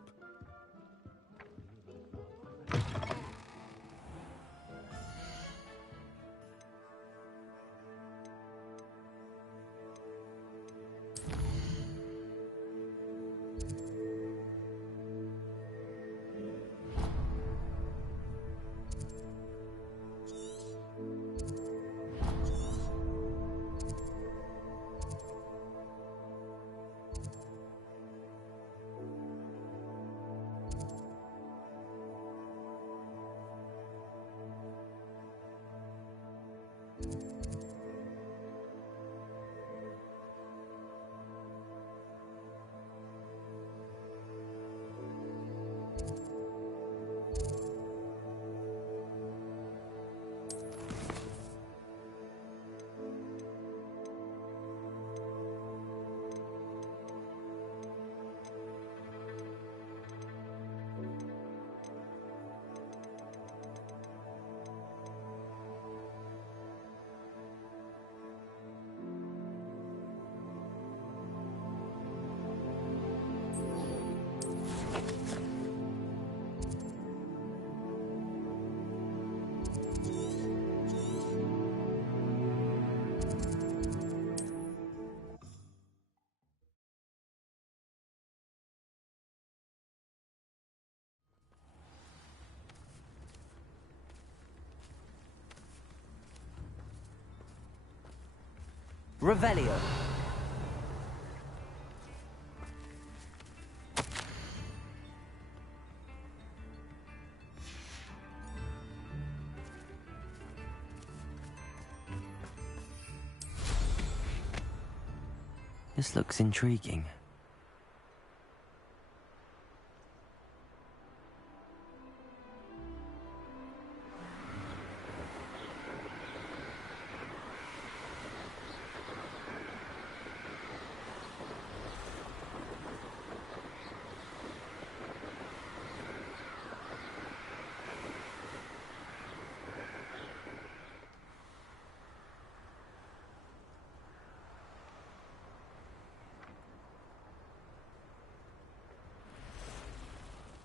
Revelio. This looks intriguing.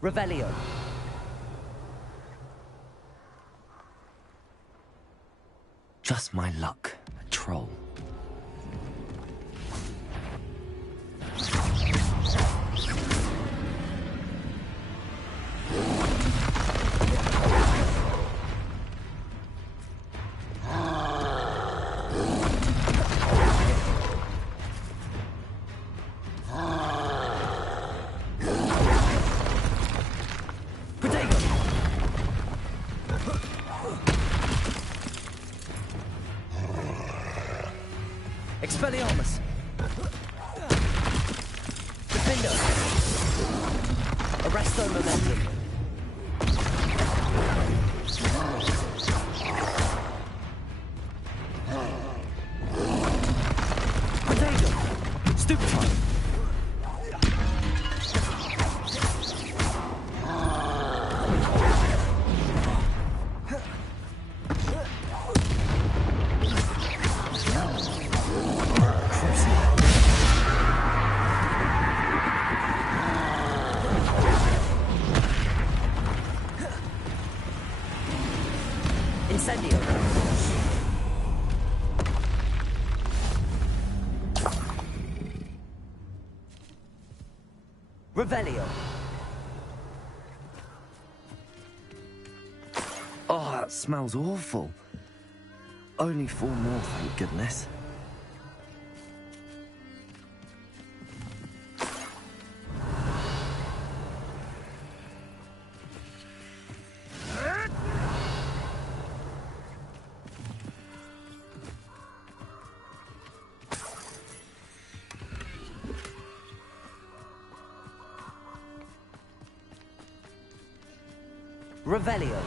Revelio. Just my luck, a troll. Expelliarmus! Defender! Arresto Momentum! Potato! Stupefy! Incendio. Revelio. Oh, that smells awful. Only 4 more, thank goodness. Revelio.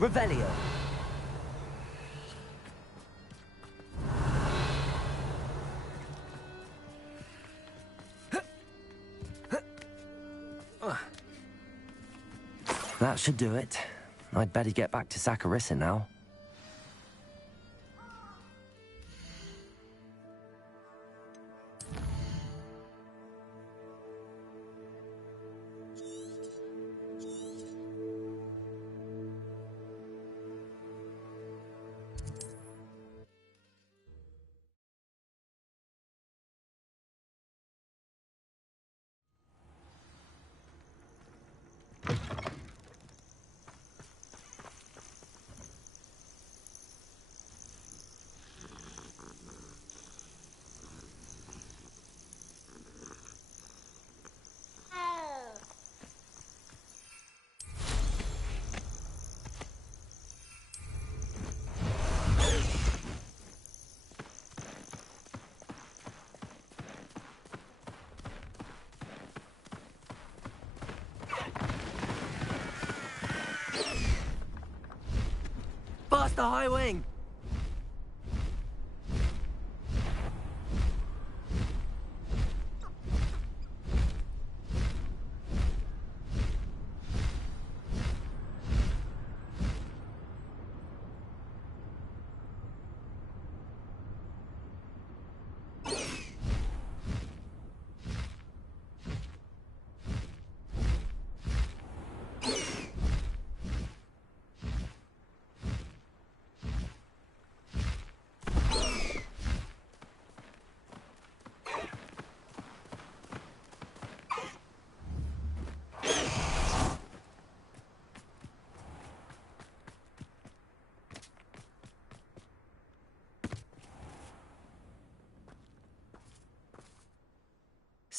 Revelio. That should do it. I'd better get back to Saccharissa now. Blast the high wing!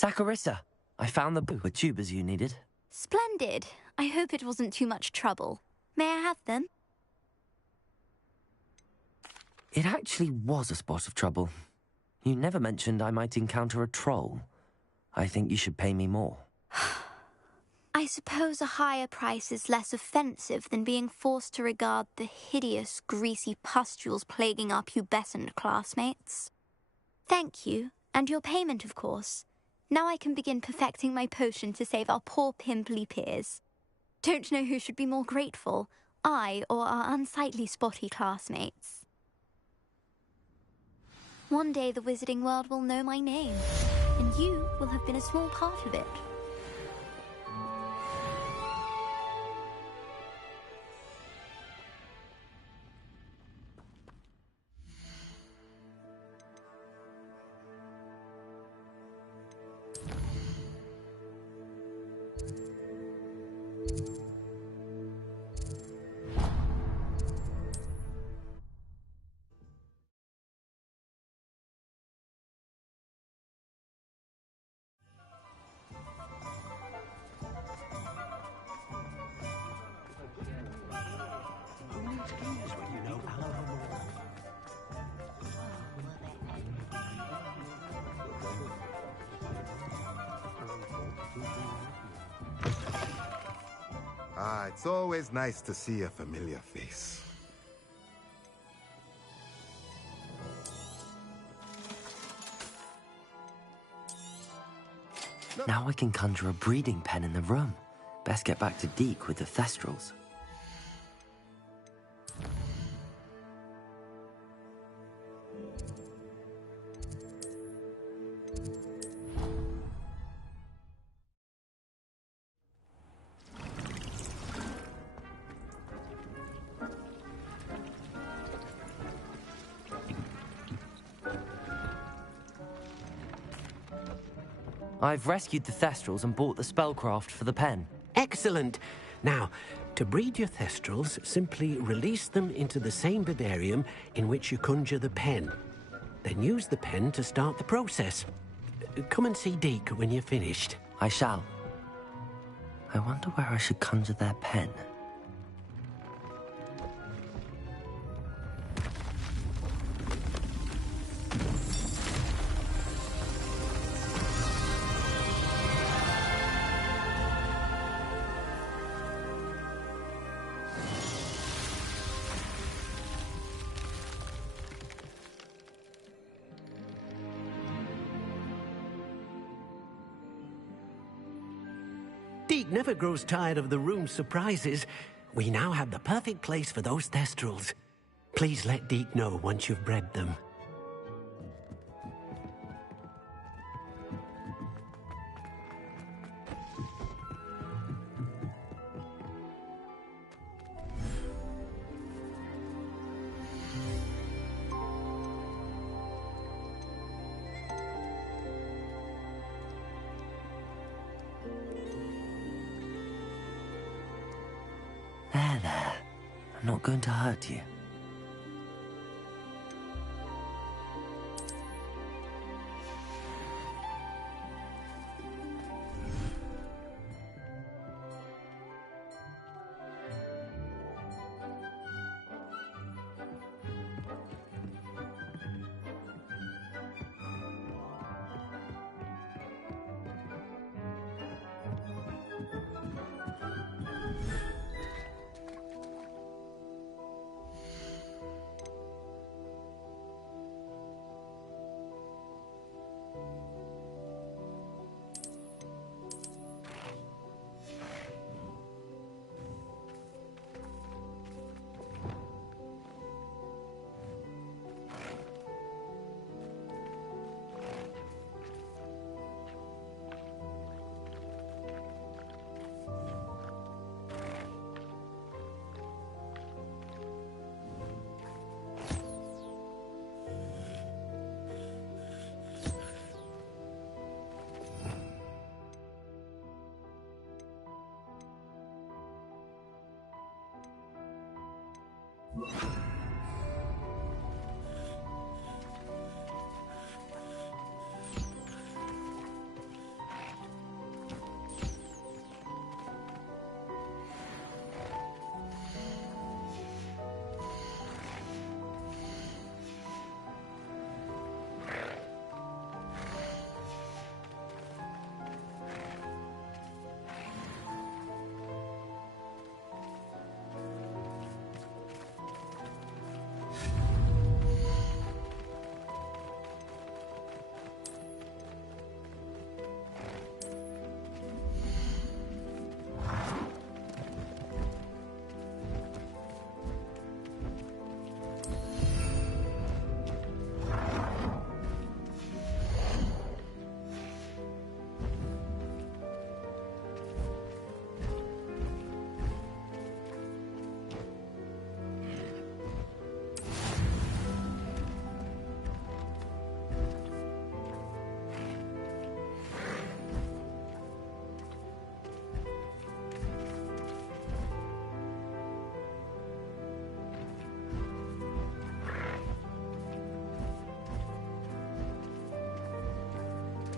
Saccharissa, I found the tubers you needed. Splendid. I hope it wasn't too much trouble. May I have them? It actually was a spot of trouble. You never mentioned I might encounter a troll. I think you should pay me more. I suppose a higher price is less offensive than being forced to regard the hideous, greasy pustules plaguing our pubescent classmates. Thank you, and your payment, of course. Now I can begin perfecting my potion to save our poor pimply peers. Don't know who should be more grateful, I or our unsightly spotty classmates. One day the wizarding world will know my name, and you will have been a small part of it. Ah, it's always nice to see a familiar face. Now I can conjure a breeding pen in the room. Best get back to Deke with the Thestrals. I've rescued the Thestrals and bought the spellcraft for the pen. Excellent. Now, to breed your Thestrals, simply release them into the same vivarium in which you conjure the pen. Then use the pen to start the process. Come and see Deke when you're finished. I shall. I wonder where I should conjure their pen. Deke never grows tired of the room's surprises. We now have the perfect place for those Thestrals. Please let Deke know once you've bred them. There. I'm not going to hurt you.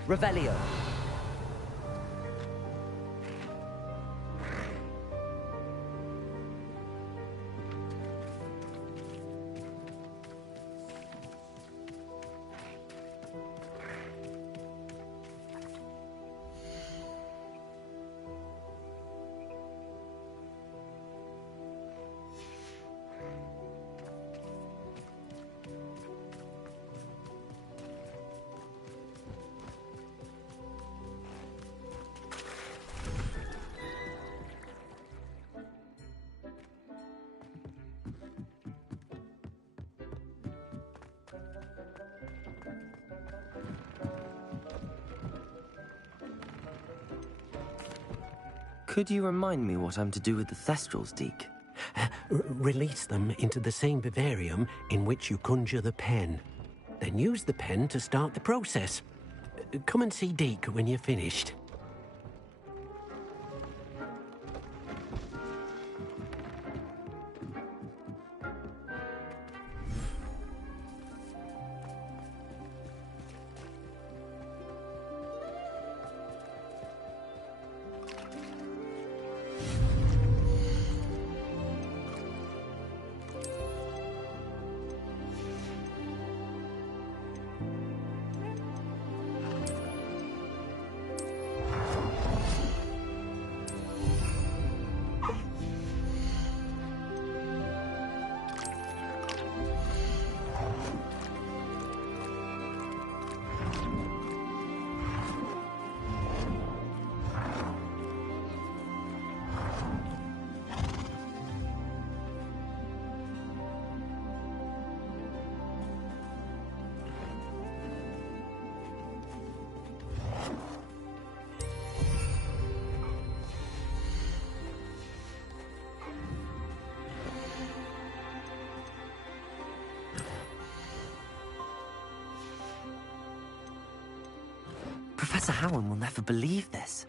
Revelio. Could you remind me what I'm to do with the Thestrals, Deke? Release them into the same vivarium in which you conjure the pen. Then use the pen to start the process. Come and see Deke when you're finished. Professor Howard will never believe this.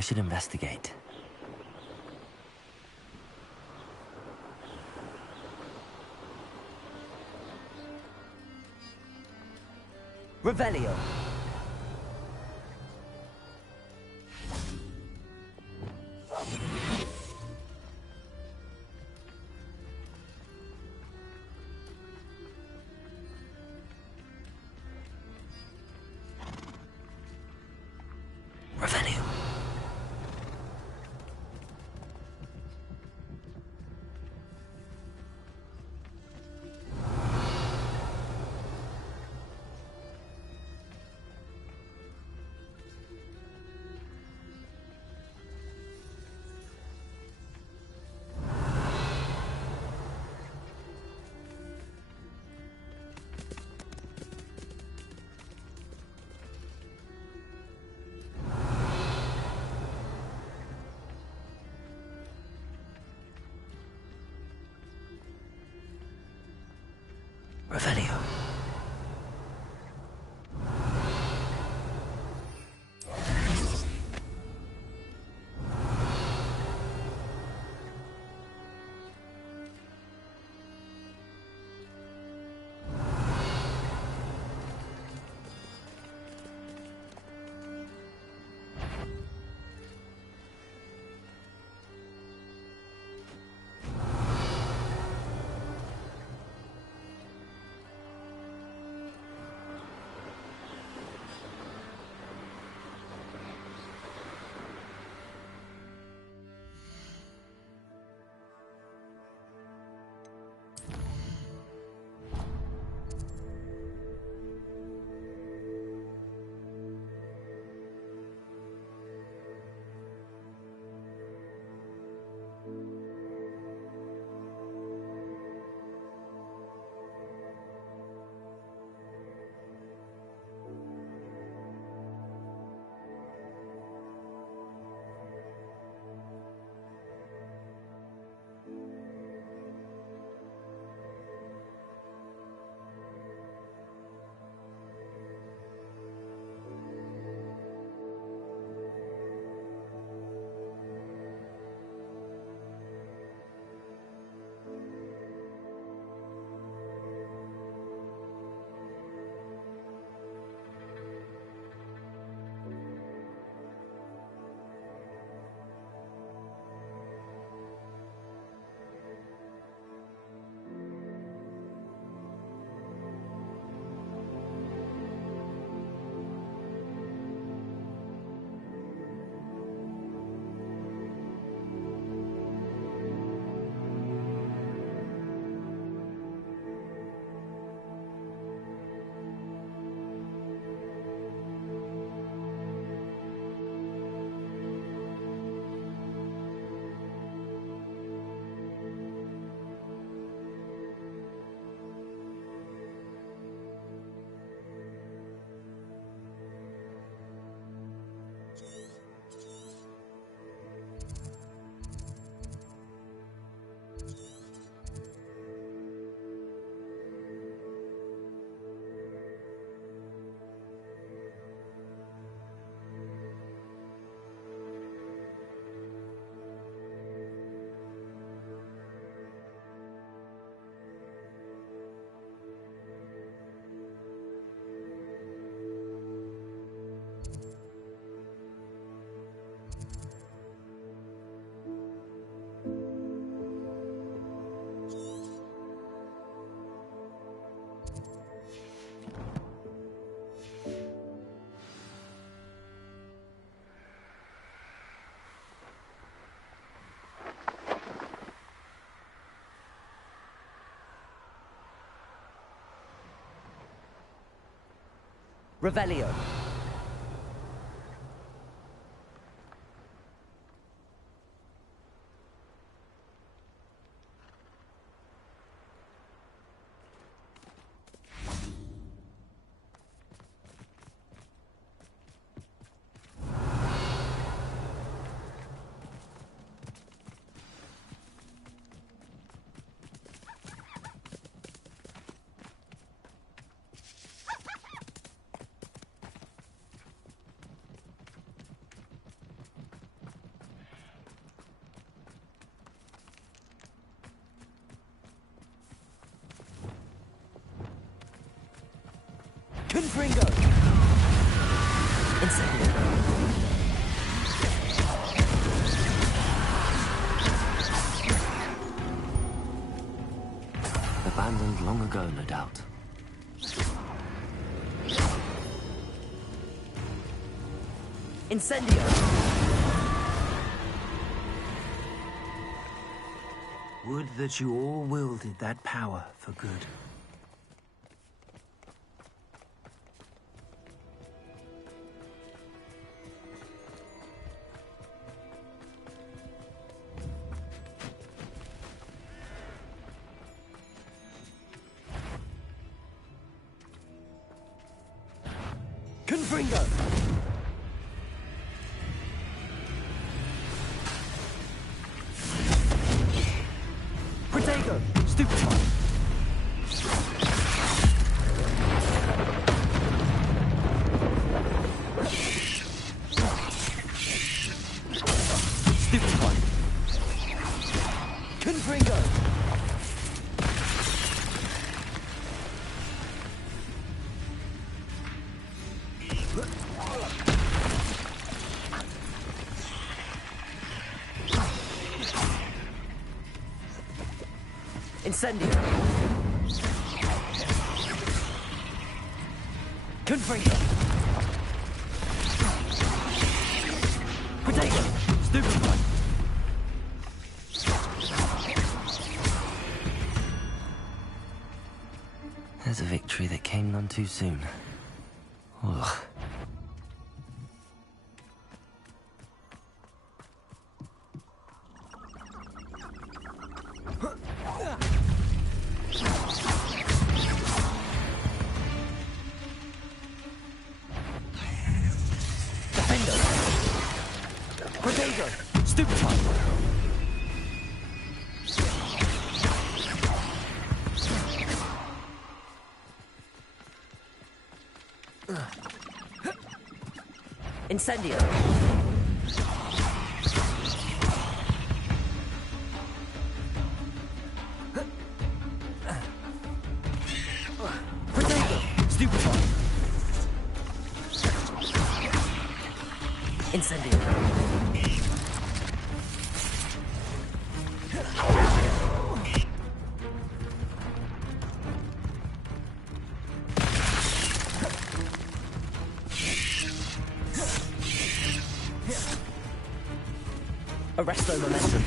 I should investigate. Revelio. Revelio. Revelio. Revelio. Confringo! Incendio! Abandoned long ago, no doubt. Incendio! Would that you all wielded that power for good. Confringo! Protego! Stupefy! Stupefy! Confringo! Incendio! Confringo! Protego! Stupefy! There's a victory that came none too soon. Ugh. Protego! Stupefy! Incendio! Protego! Stupefy! Incendio! Arresto momentum.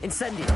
Incendio.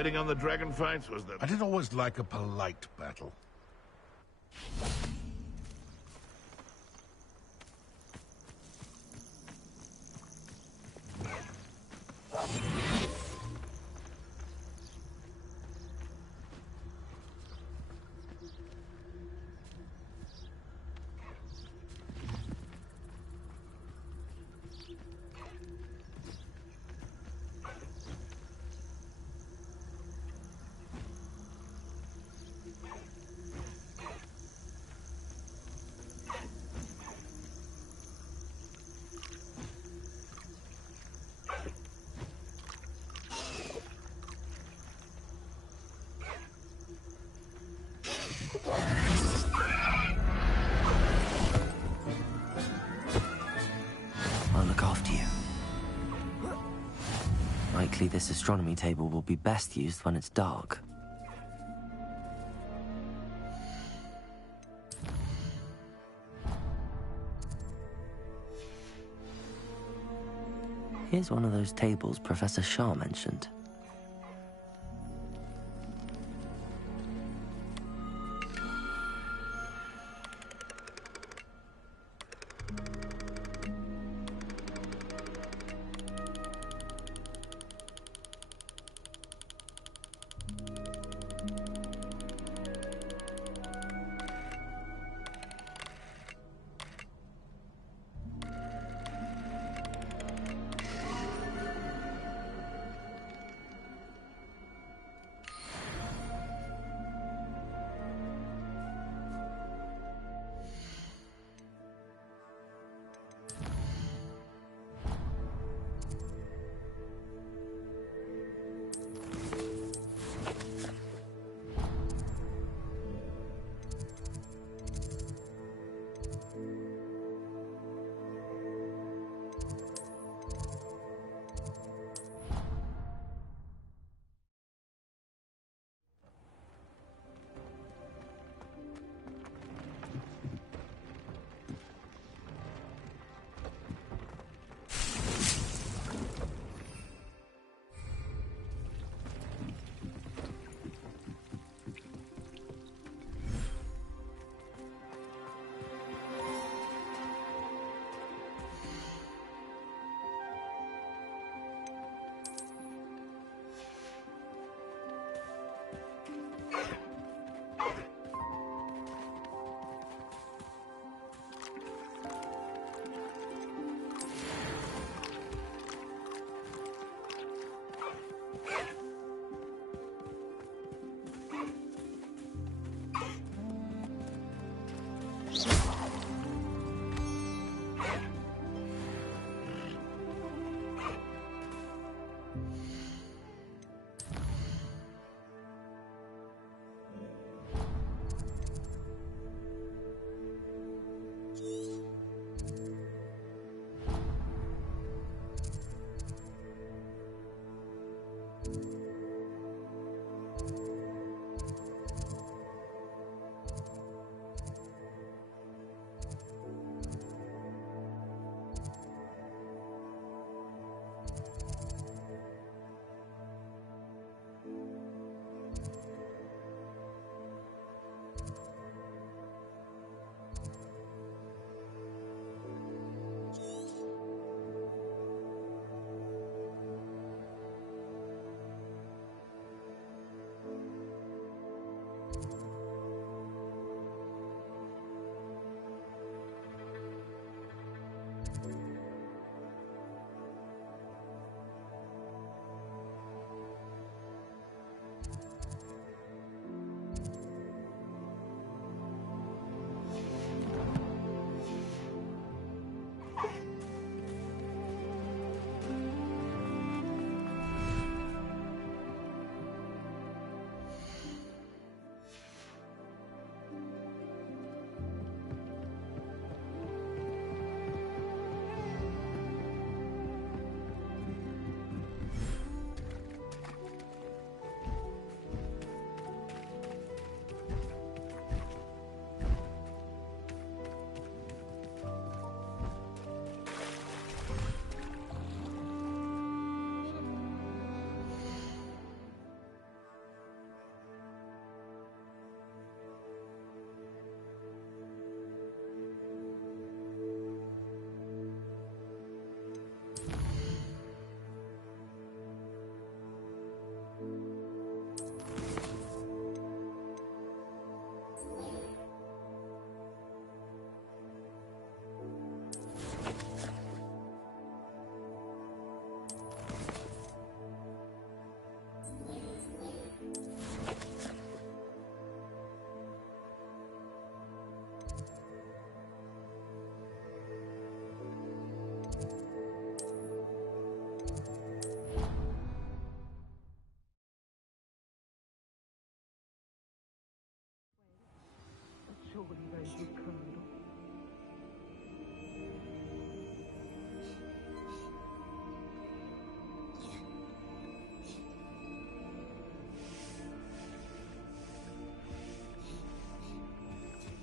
Betting on the dragon fights was the... I did always like a polite battle. I'll look after you. Likely this astronomy table will be best used when it's dark. Here's one of those tables Professor Shah mentioned.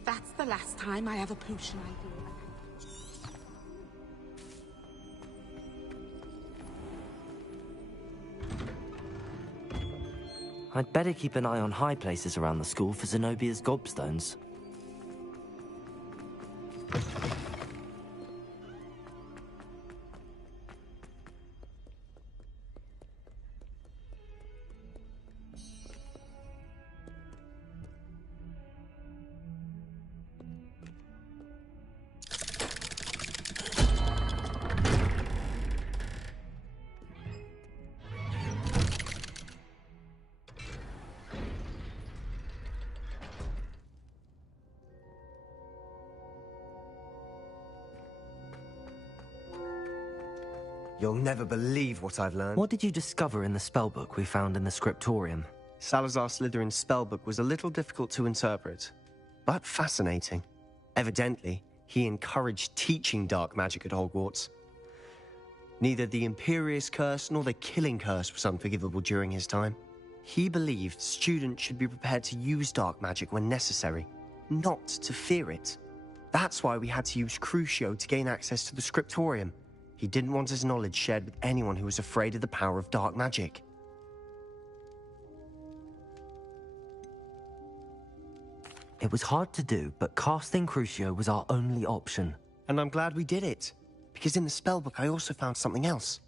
That's the last time I have a potion idea. I'd better keep an eye on high places around the school for Zenobia's gobstones. You'll never believe what I've learned. What did you discover in the spellbook we found in the scriptorium? Salazar Slytherin's spellbook was a little difficult to interpret, but fascinating. Evidently, he encouraged teaching dark magic at Hogwarts. Neither the Imperious Curse nor the Killing Curse was unforgivable during his time. He believed students should be prepared to use dark magic when necessary, not to fear it. That's why we had to use Crucio to gain access to the scriptorium. He didn't want his knowledge shared with anyone who was afraid of the power of dark magic. It was hard to do, but casting Crucio was our only option. And I'm glad we did it, because in the spellbook I also found something else.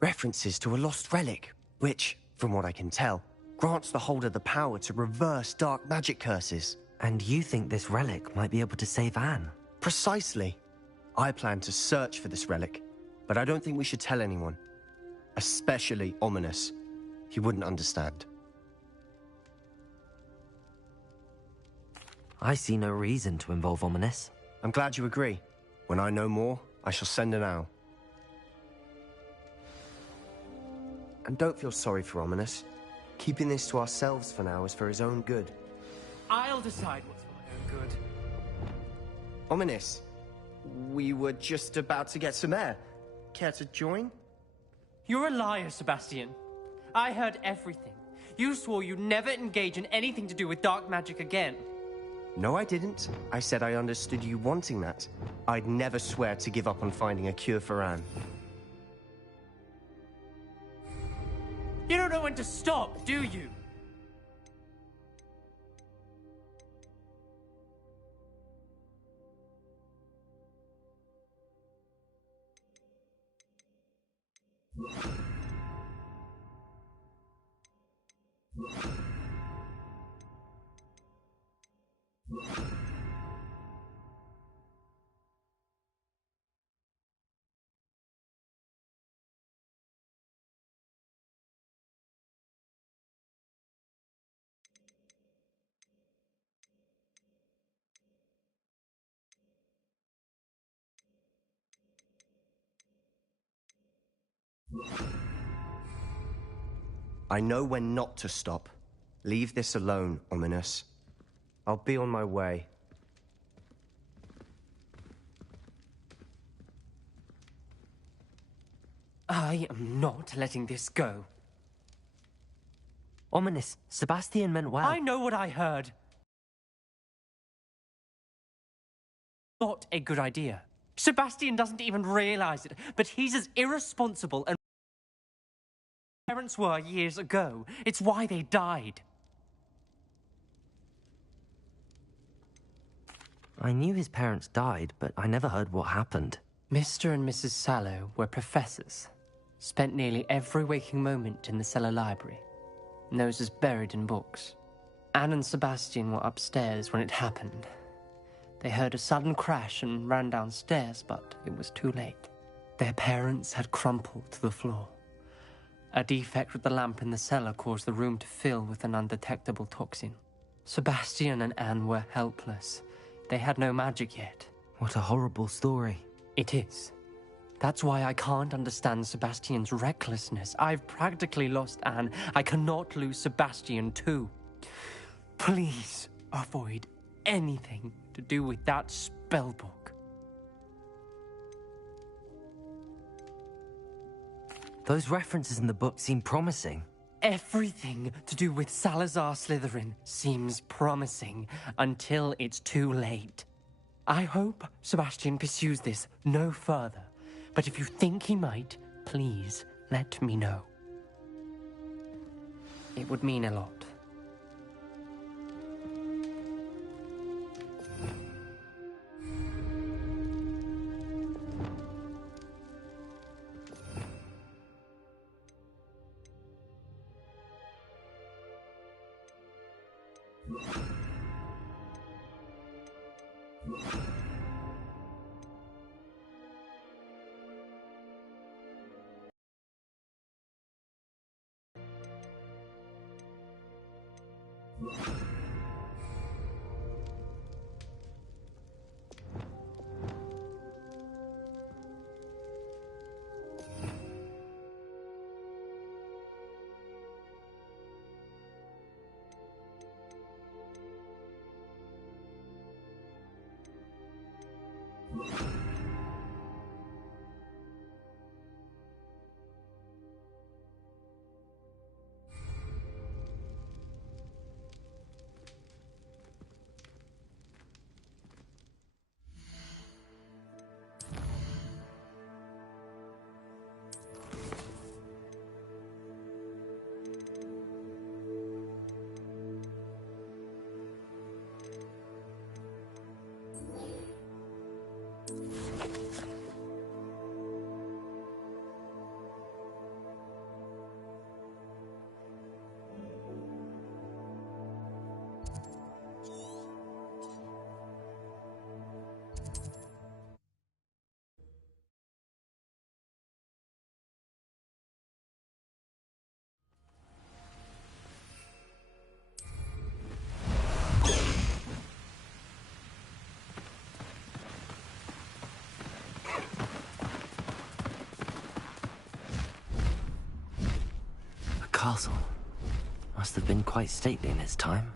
References to a lost relic, which, from what I can tell, grants the holder the power to reverse dark magic curses. And you think this relic might be able to save Anne? Precisely. I plan to search for this relic, but I don't think we should tell anyone. Especially Ominis. He wouldn't understand. I see no reason to involve Ominis. I'm glad you agree. When I know more, I shall send an owl. And don't feel sorry for Ominis. Keeping this to ourselves for now is for his own good. I'll decide what's for my own good. Ominis, we were just about to get some air. Care to join? You're a liar, Sebastian. I heard everything. You swore you'd never engage in anything to do with dark magic again. No, I didn't. I said I understood you wanting that. I'd never swear to give up on finding a cure for Anne. You don't know when to stop, do you? I know when not to stop. Leave this alone, Ominis. I'll be on my way. I am not letting this go. Ominis, Sebastian meant well. I know what I heard. Not a good idea. Sebastian doesn't even realize it, but he's as irresponsible and parents were years ago. It's why they died. I knew his parents died, but I never heard what happened. Mr. and Mrs. Sallow were professors. Spent nearly every waking moment in the cellar library. Noses buried in books. Anne and Sebastian were upstairs when it happened. They heard a sudden crash and ran downstairs, but it was too late. Their parents had crumpled to the floor. A defect with the lamp in the cellar caused the room to fill with an undetectable toxin. Sebastian and Anne were helpless. They had no magic yet. What a horrible story. It is. That's why I can't understand Sebastian's recklessness. I've practically lost Anne. I cannot lose Sebastian too. Please avoid anything to do with that spellbook. Those references in the book seem promising. Everything to do with Salazar Slytherin seems promising until it's too late. I hope Sebastian pursues this no further, but if you think he might, please let me know. It would mean a lot. Castle must have been quite stately in its time.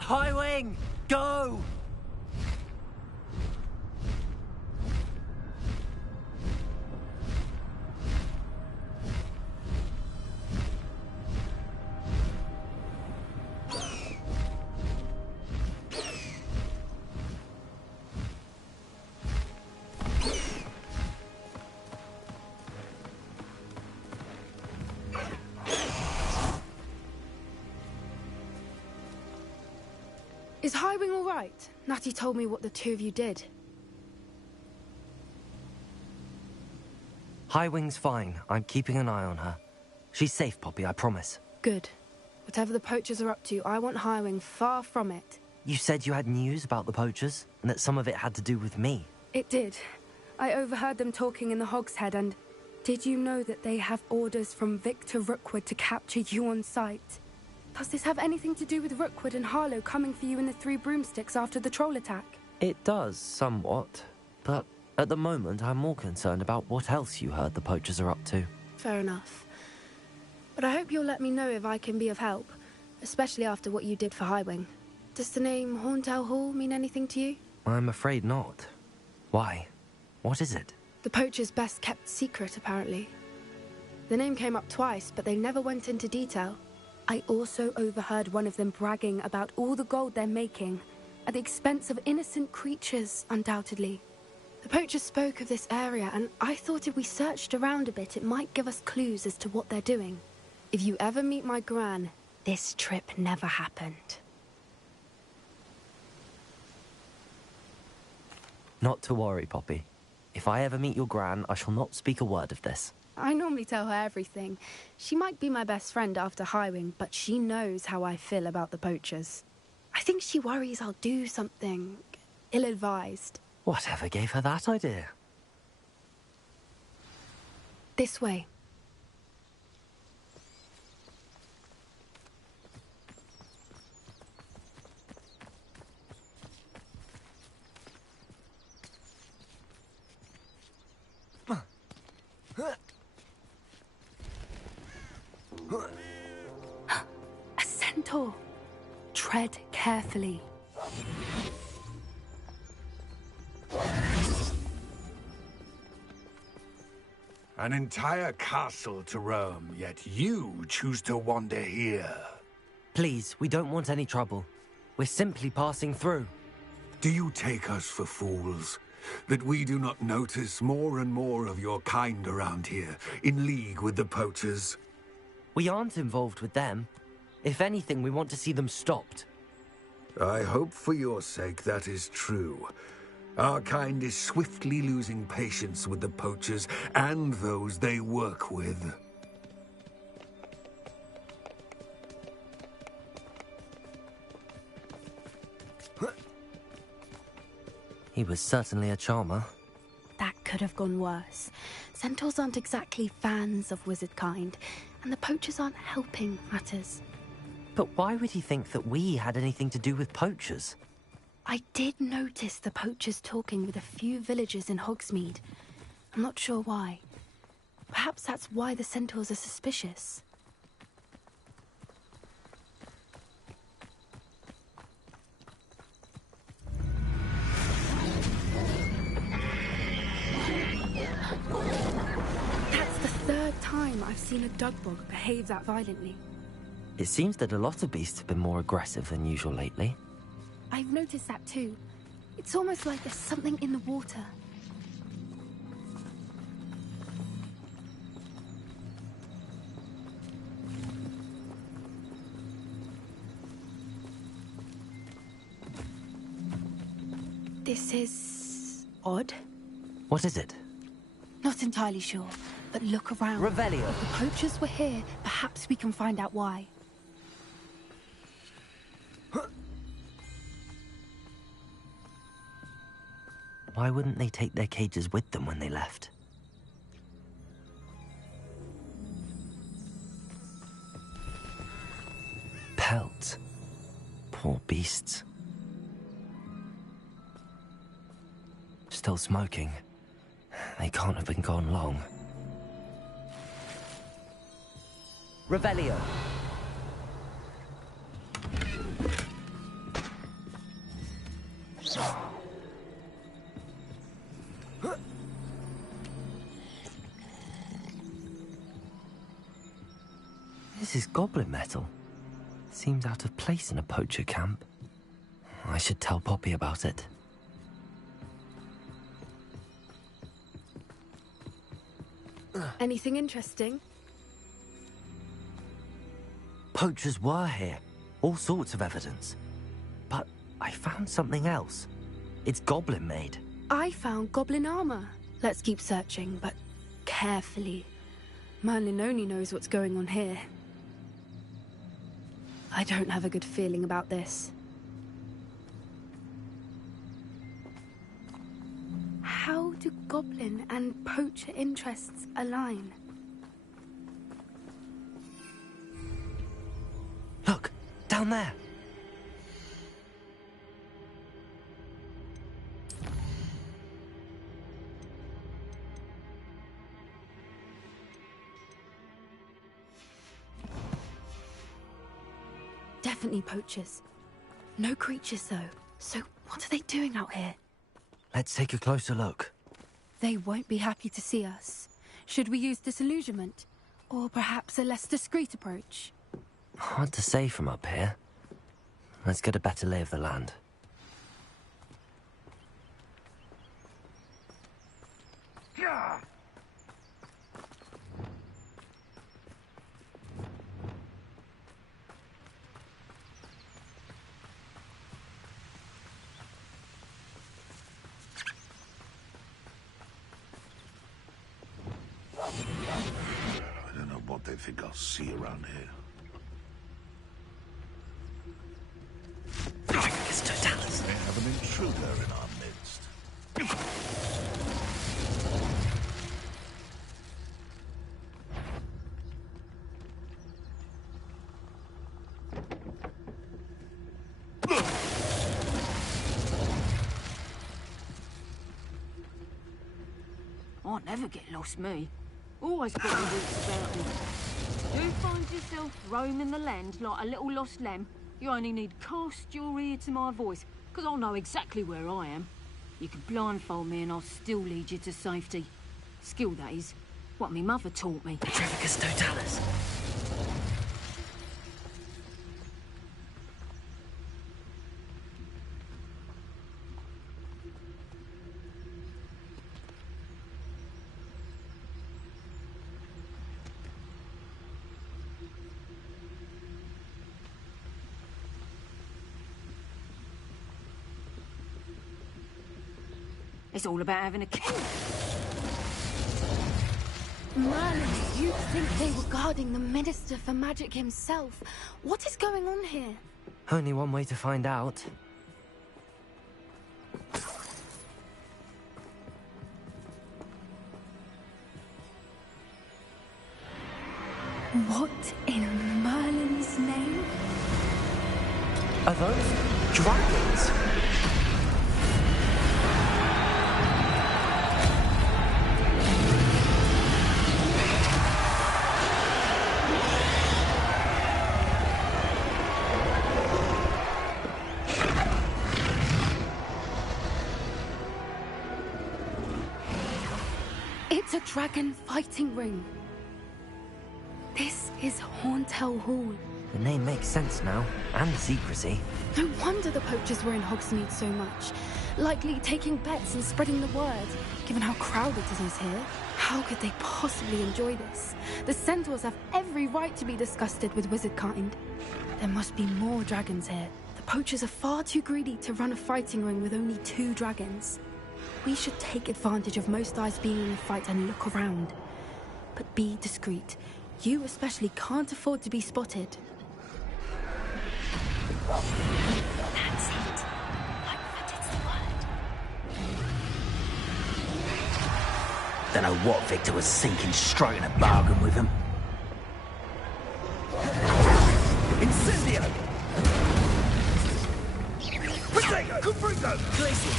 Highwing, go! Is Highwing all right? Natty told me what the two of you did. Highwing's fine. I'm keeping an eye on her. She's safe, Poppy, I promise. Good. Whatever the poachers are up to, I want Highwing far from it. You said you had news about the poachers, and that some of it had to do with me. It did. I overheard them talking in the Hogshead, and did you know that they have orders from Victor Rookwood to capture you on sight? Does this have anything to do with Rookwood and Harlow coming for you in the Three Broomsticks after the troll attack? It does, somewhat. But at the moment, I'm more concerned about what else you heard the poachers are up to. Fair enough. But I hope you'll let me know if I can be of help, especially after what you did for Highwing. Does the name Horntail Hall mean anything to you? I'm afraid not. Why? What is it? The poachers' best kept secret, apparently. The name came up twice, but they never went into detail. I also overheard one of them bragging about all the gold they're making, at the expense of innocent creatures, undoubtedly. The poachers spoke of this area, and I thought if we searched around a bit, it might give us clues as to what they're doing. If you ever meet my Gran, this trip never happened. Not to worry, Poppy. If I ever meet your Gran, I shall not speak a word of this. I normally tell her everything. She might be my best friend after Highwing, but she knows how I feel about the poachers. I think she worries I'll do something ill-advised. Whatever gave her that idea? This way. A centaur! Tread carefully. An entire castle to roam, yet you choose to wander here. Please, we don't want any trouble. We're simply passing through. Do you take us for fools? That we do not notice more and more of your kind around here, in league with the poachers? We aren't involved with them. If anything, we want to see them stopped. I hope for your sake that is true. Our kind is swiftly losing patience with the poachers and those they work with. He was certainly a charmer. That could have gone worse. Centaurs aren't exactly fans of wizard kind, and the poachers aren't helping matters. But why would he think that we had anything to do with poachers? I did notice the poachers talking with a few villagers in Hogsmeade. I'm not sure why. Perhaps that's why the centaurs are suspicious. That's the third time I've seen a Dugbog behave that violently. It seems that a lot of beasts have been more aggressive than usual lately. I've noticed that too. It's almost like there's something in the water. This is odd. What is it? Not entirely sure, but look around. Revelio. If the poachers were here, perhaps we can find out why. Why wouldn't they take their cages with them when they left? Pelts. Poor beasts. Still smoking. They can't have been gone long. Revelio. This is goblin metal. Seems out of place in a poacher camp. I should tell Poppy about it. Anything interesting? Poachers were here. All sorts of evidence. But I found something else. It's goblin made. I found goblin armor. Let's keep searching, but carefully. Merlin only knows what's going on here. I don't have a good feeling about this. How do goblin and poacher interests align? Look, down there. Definitely poachers. No creatures, though. So what are they doing out here? Let's take a closer look. They won't be happy to see us. Should we use disillusionment? Or perhaps a less discreet approach? Hard to say from up here. Let's get a better lay of the land. Yeah. I don't know what they think I'll see around here. It's Totalis. They have an intruder in our midst. I'll never get lost, me. Always got the wits about me. Do find yourself roaming the land like a little lost lamb, you only need cast your ear to my voice, because I'll know exactly where I am. You can blindfold me and I'll still lead you to safety. Skill, that is. What me mother taught me. Petrificus totalis. It's all about having a king. Merlin, you'd think they were guarding the Minister for Magic himself. What is going on here? Only one way to find out. What in Merlin's name? Are those dragons? It's a dragon fighting ring. This is Horntail Hall. The name makes sense now, and the secrecy. No wonder the poachers were in Hogsmeade so much. Likely taking bets and spreading the word, given how crowded it is here. How could they possibly enjoy this? The Centaurs have every right to be disgusted with wizardkind. There must be more dragons here. The poachers are far too greedy to run a fighting ring with only 2 dragons. We should take advantage of most eyes being in the fight and look around. But be discreet. You especially can't afford to be spotted. That's it. That is the word. Don't know what Victor was thinking, striking a bargain with him. Incendio! Protego! Cubrito! Glacier!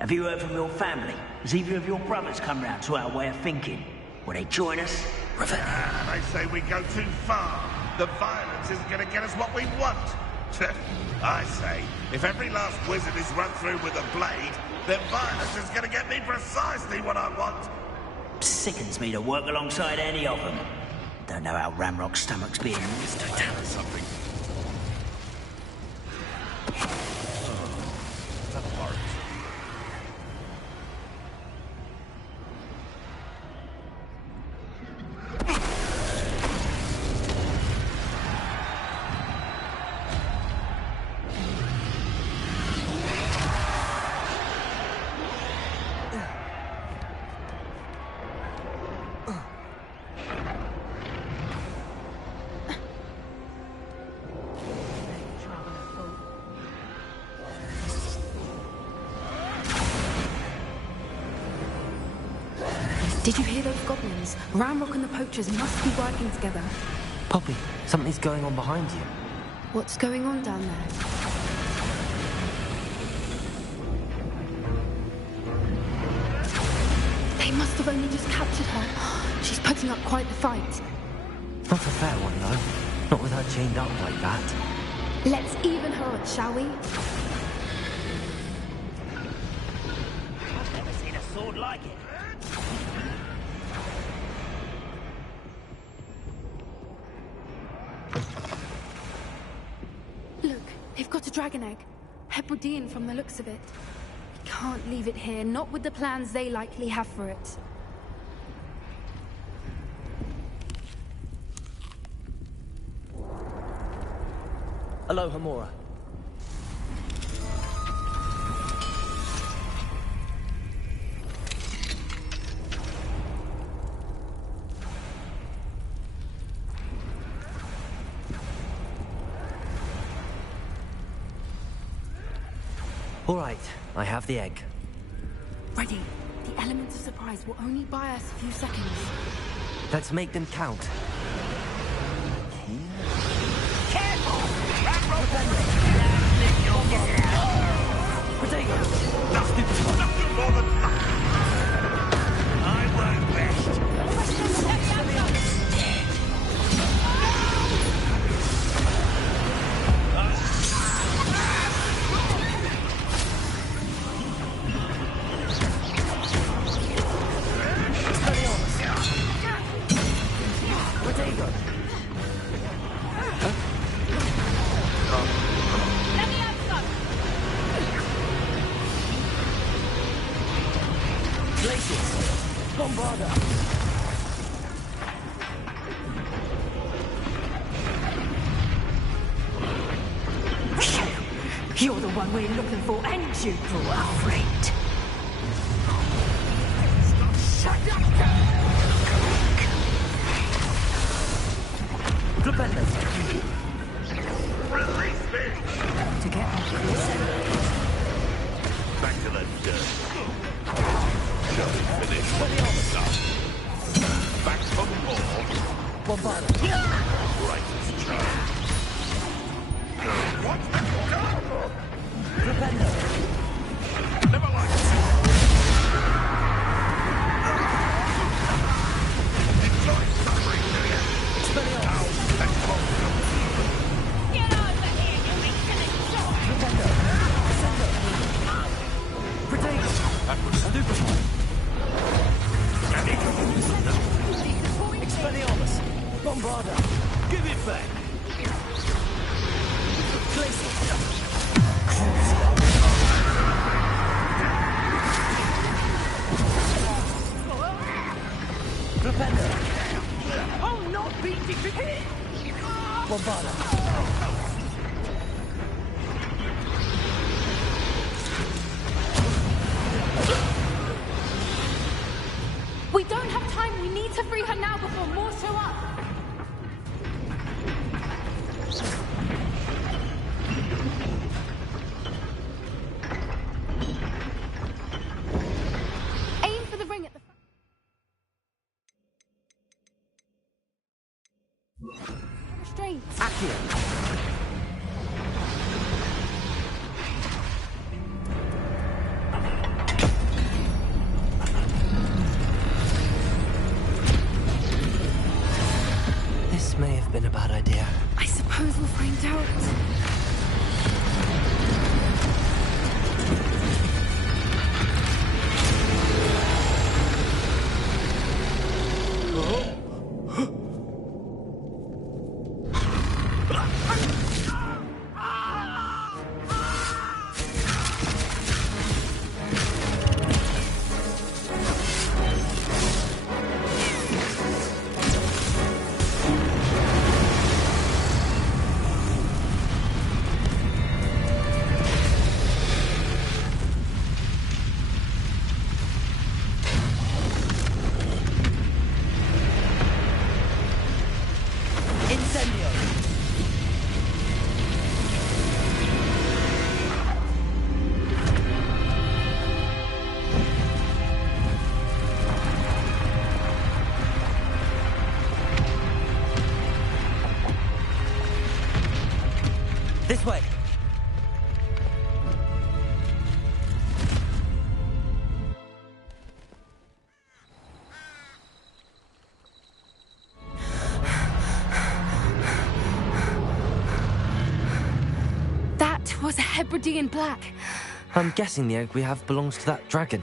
Have you heard from your family? Has either of your brothers come round to our way of thinking? Will they join us? They say we go too far. The violence isn't going to get us what we want. I say, if every last wizard is run through with a blade, then violence is going to get me precisely what I want. Sickens me to work alongside any of them. Don't know how Ranrock's stomach's being. Tell us something. Did you hear those goblins? Ranrock and the poachers must be working together. Poppy, something's going on behind you. What's going on down there? They must have only just captured her. She's putting up quite the fight. Not a fair one, though. Not with her chained up like that. Let's even her odds, shall we? I've never seen a sword like it. Look, they've got a dragon egg. Hebridean from the looks of it. We can't leave it here, not with the plans they likely have for it. Aloha, Mora. All right, I have the egg. Ready. The elements of surprise will only buy us a few seconds. Let's make them count. Nothing more than luck. I won't rest. You're the one we're looking for, and you, poor friend. Release me! To get Back to the dirt. Shall we finish what we started? Back for more. Righteous child. What? Never liked it. Enjoy suffering, do you? Expelliarmus. Get over here, you insolent dog! That was stupid. Expelliarmus. Bombarda. Give it back. Place it. Propender. I'll not be defeated! Bombarda. We don't have time. We need to free her now before more show up. Aim for the ring at the front. Restraints. Accio. This may have been a bad idea. I suppose we'll find out. This way. That was a Hebridean black. I'm guessing the egg we have belongs to that dragon.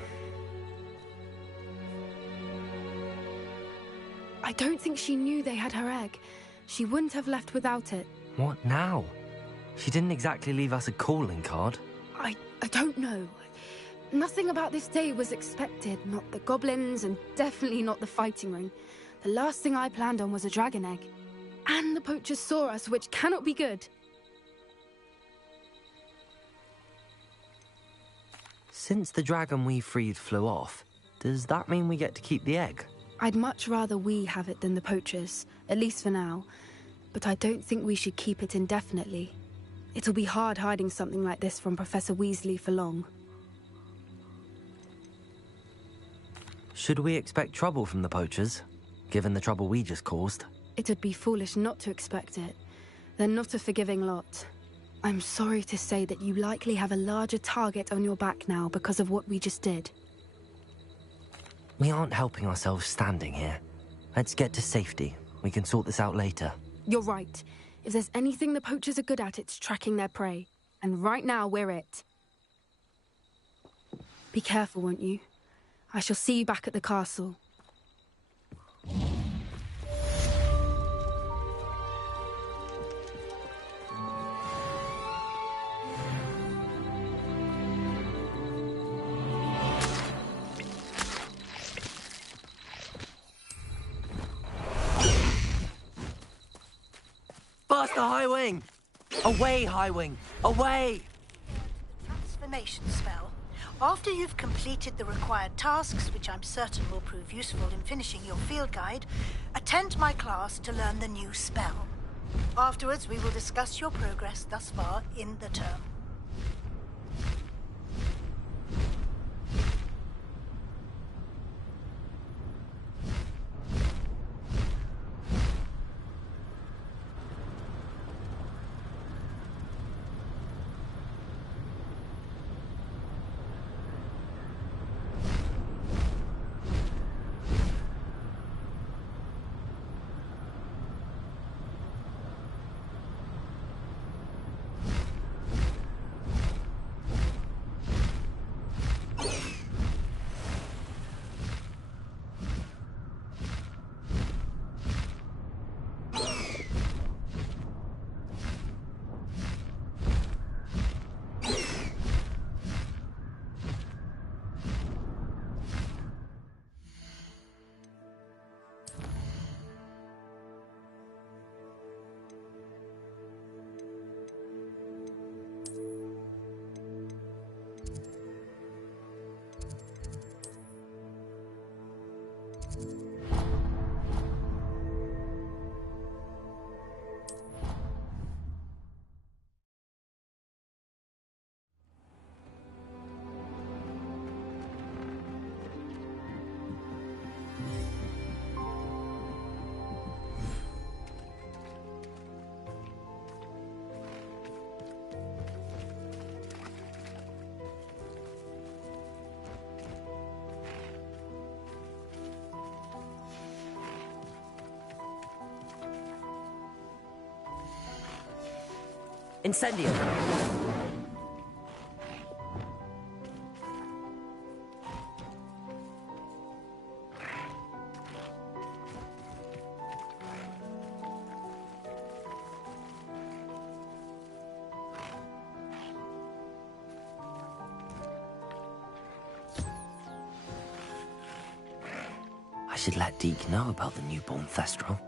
I don't think she knew they had her egg. She wouldn't have left without it. What now? She didn't exactly leave us a calling card. I don't know. Nothing about this day was expected. Not the goblins, and definitely not the fighting ring. The last thing I planned on was a dragon egg. And the poachers saw us, which cannot be good. Since the dragon we freed flew off, does that mean we get to keep the egg? I'd much rather we have it than the poachers, at least for now. But I don't think we should keep it indefinitely. It'll be hard hiding something like this from Professor Weasley for long. Should we expect trouble from the poachers, given the trouble we just caused? It'd be foolish not to expect it. They're not a forgiving lot. I'm sorry to say that you likely have a larger target on your back now because of what we just did. We aren't helping ourselves standing here. Let's get to safety. We can sort this out later. You're right. If there's anything the poachers are good at, it's tracking their prey. And right now, we're it. Be careful, won't you? I shall see you back at the castle. Faster, High Wing! Away, High Wing! Away! Transformation spell. After you've completed the required tasks, which I'm certain will prove useful in finishing your field guide, attend my class to learn the new spell. Afterwards, we will discuss your progress thus far in the term. Incendio! I should let Deke know about the newborn Thestral.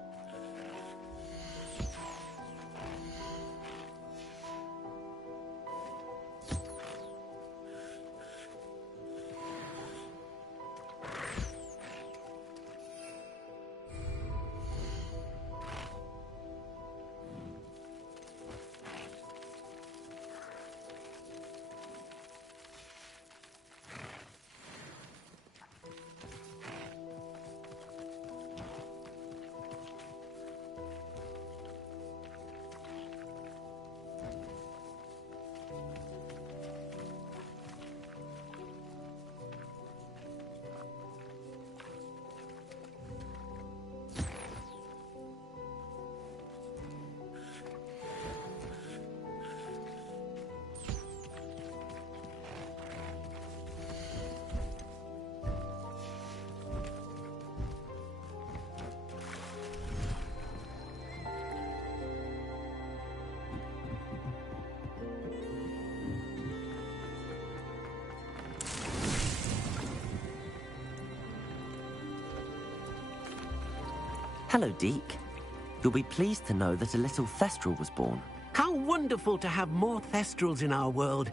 Hello, Deke. You'll be pleased to know that a little Thestral was born. How wonderful to have more Thestrals in our world.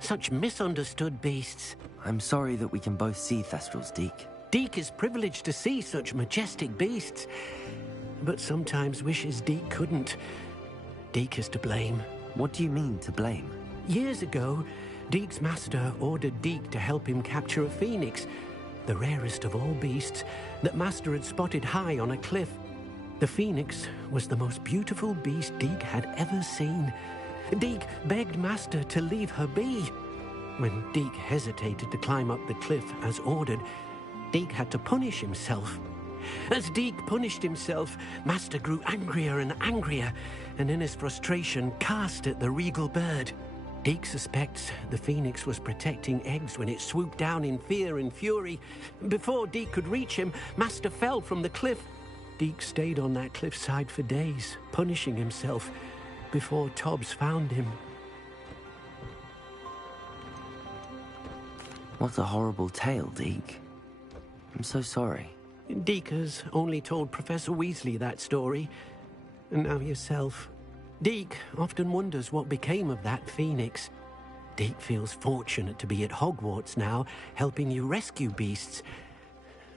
Such misunderstood beasts. I'm sorry that we can both see Thestrals, Deke. Deke is privileged to see such majestic beasts, but sometimes wishes Deke couldn't. Deke is to blame. What do you mean, to blame? Years ago, Deek's master ordered Deek to help him capture a phoenix, the rarest of all beasts, that Master had spotted high on a cliff. The phoenix was the most beautiful beast Deek had ever seen. Deek begged Master to leave her be. When Deek hesitated to climb up the cliff as ordered, Deek had to punish himself. As Deek punished himself, Master grew angrier and angrier, and in his frustration cast at the regal bird. Deek suspects the phoenix was protecting eggs when it swooped down in fear and fury. Before Deek could reach him, Master fell from the cliff. Deek stayed on that cliffside for days, punishing himself, before Tobbs found him. What a horrible tale, Deek. I'm so sorry. Deek has only told Professor Weasley that story, and now yourself. Deek often wonders what became of that phoenix. Deek feels fortunate to be at Hogwarts now, helping you rescue beasts.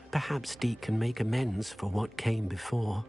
Perhaps Deek can make amends for what came before.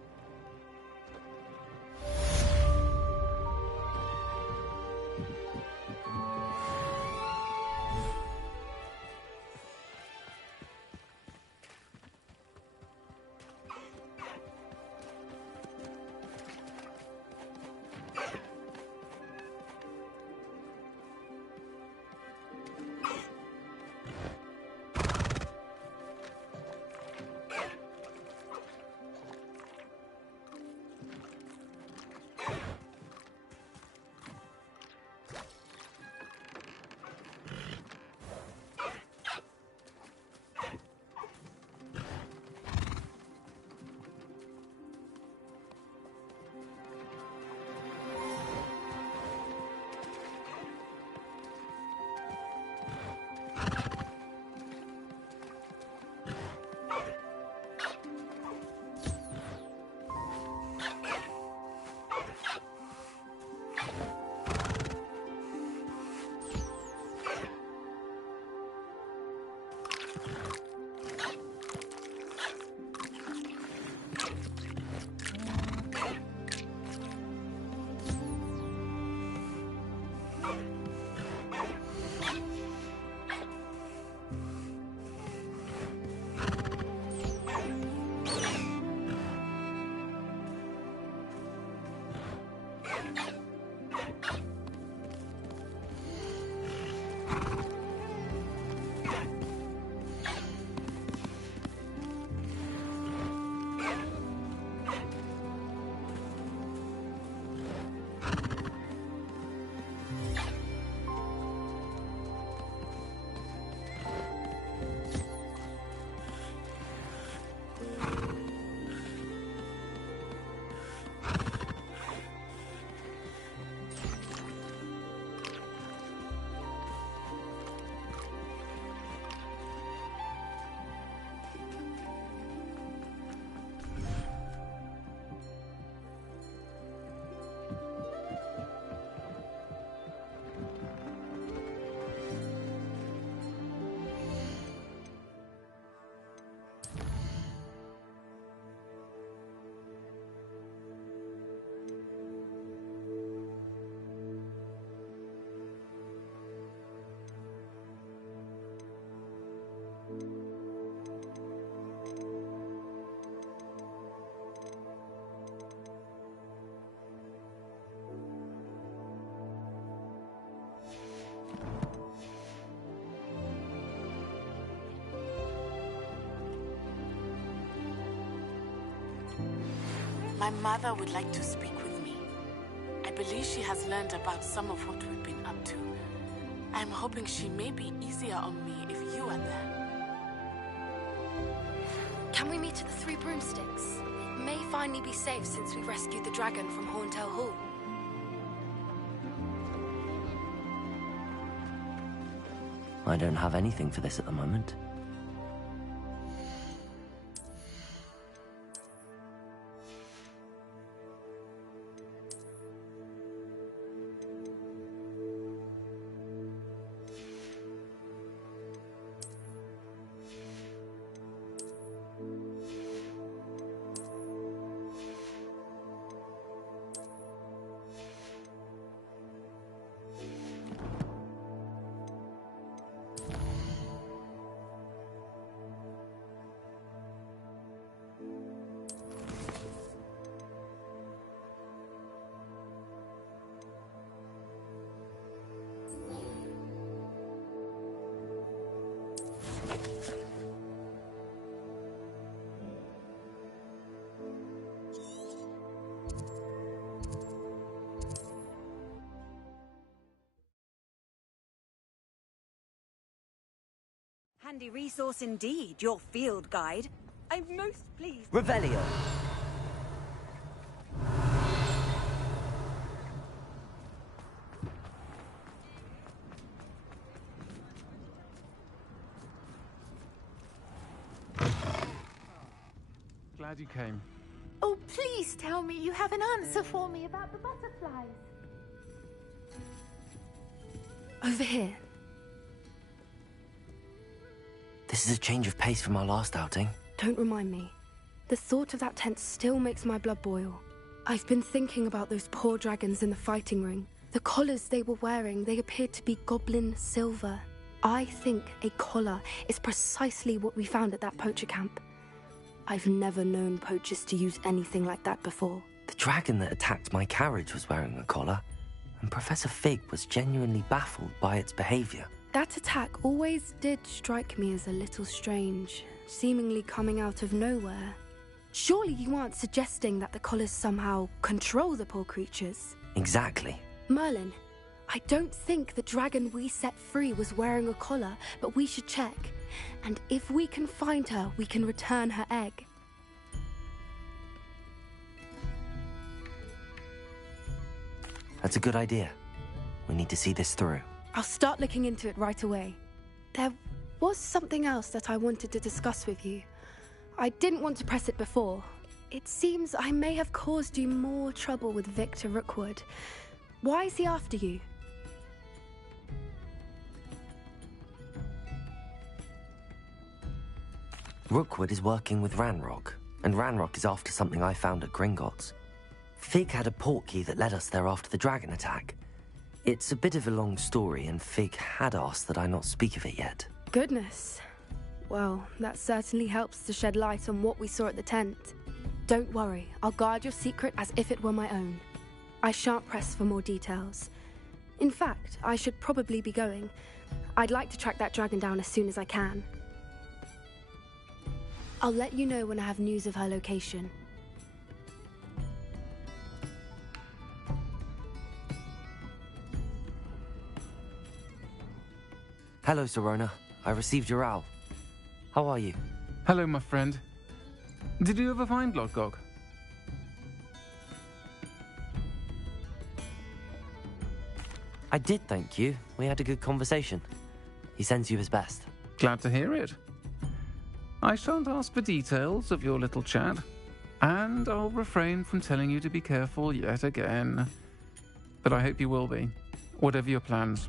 My mother would like to speak with me. I believe she has learned about some of what we've been up to. I'm hoping she may be easier on me if you are there. Can we meet at the Three Broomsticks? It may finally be safe since we rescued the dragon from Horntail Hall. I don't have anything for this at the moment. Handy resource indeed, your field guide. I'm most pleased. Revelio. Glad you came. Oh, please tell me you have an answer for me about the butterflies. Over here. This is a change of pace from our last outing. Don't remind me. The thought of that tent still makes my blood boil. I've been thinking about those poor dragons in the fighting ring. The collars they were wearing, they appeared to be goblin silver. I think a collar is precisely what we found at that poacher camp. I've never known poachers to use anything like that before. The dragon that attacked my carriage was wearing a collar, and Professor Fig was genuinely baffled by its behavior. That attack always did strike me as a little strange, seemingly coming out of nowhere. Surely you aren't suggesting that the collars somehow control the poor creatures? Exactly. Merlin, I don't think the dragon we set free was wearing a collar, but we should check. And if we can find her, we can return her egg. That's a good idea. We need to see this through. I'll start looking into it right away. There was something else that I wanted to discuss with you. I didn't want to press it before. It seems I may have caused you more trouble with Victor Rookwood. Why is he after you? Rookwood is working with Ranrock, and Ranrock is after something I found at Gringotts. Fig had a portkey that led us there after the dragon attack. It's a bit of a long story, and Fig had asked that I not speak of it yet. Goodness. Well, that certainly helps to shed light on what we saw at the tent. Don't worry, I'll guard your secret as if it were my own. I shan't press for more details. In fact, I should probably be going. I'd like to track that dragon down as soon as I can. I'll let you know when I have news of her location. Hello, Sirona. I received your owl. How are you? Hello, my friend. Did you ever find Lodgok? I did, thank you. We had a good conversation. He sends you his best. Glad to hear it. I shan't ask for details of your little chat, and I'll refrain from telling you to be careful yet again. But I hope you will be, whatever your plans.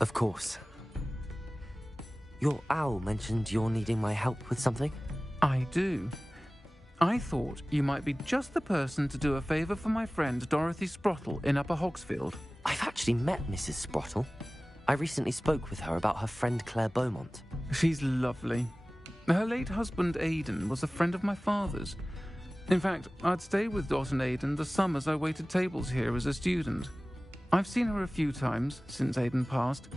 Of course. Your owl mentioned you're needing my help with something? I do. I thought you might be just the person to do a favour for my friend Dorothy Sprottle in Upper Hogsfield. I've actually met Mrs. Sprottle. I recently spoke with her about her friend Claire Beaumont. She's lovely. Her late husband Aidan was a friend of my father's. In fact, I'd stayed with Dot and Aidan the summers I waited tables here as a student. I've seen her a few times since Aidan passed,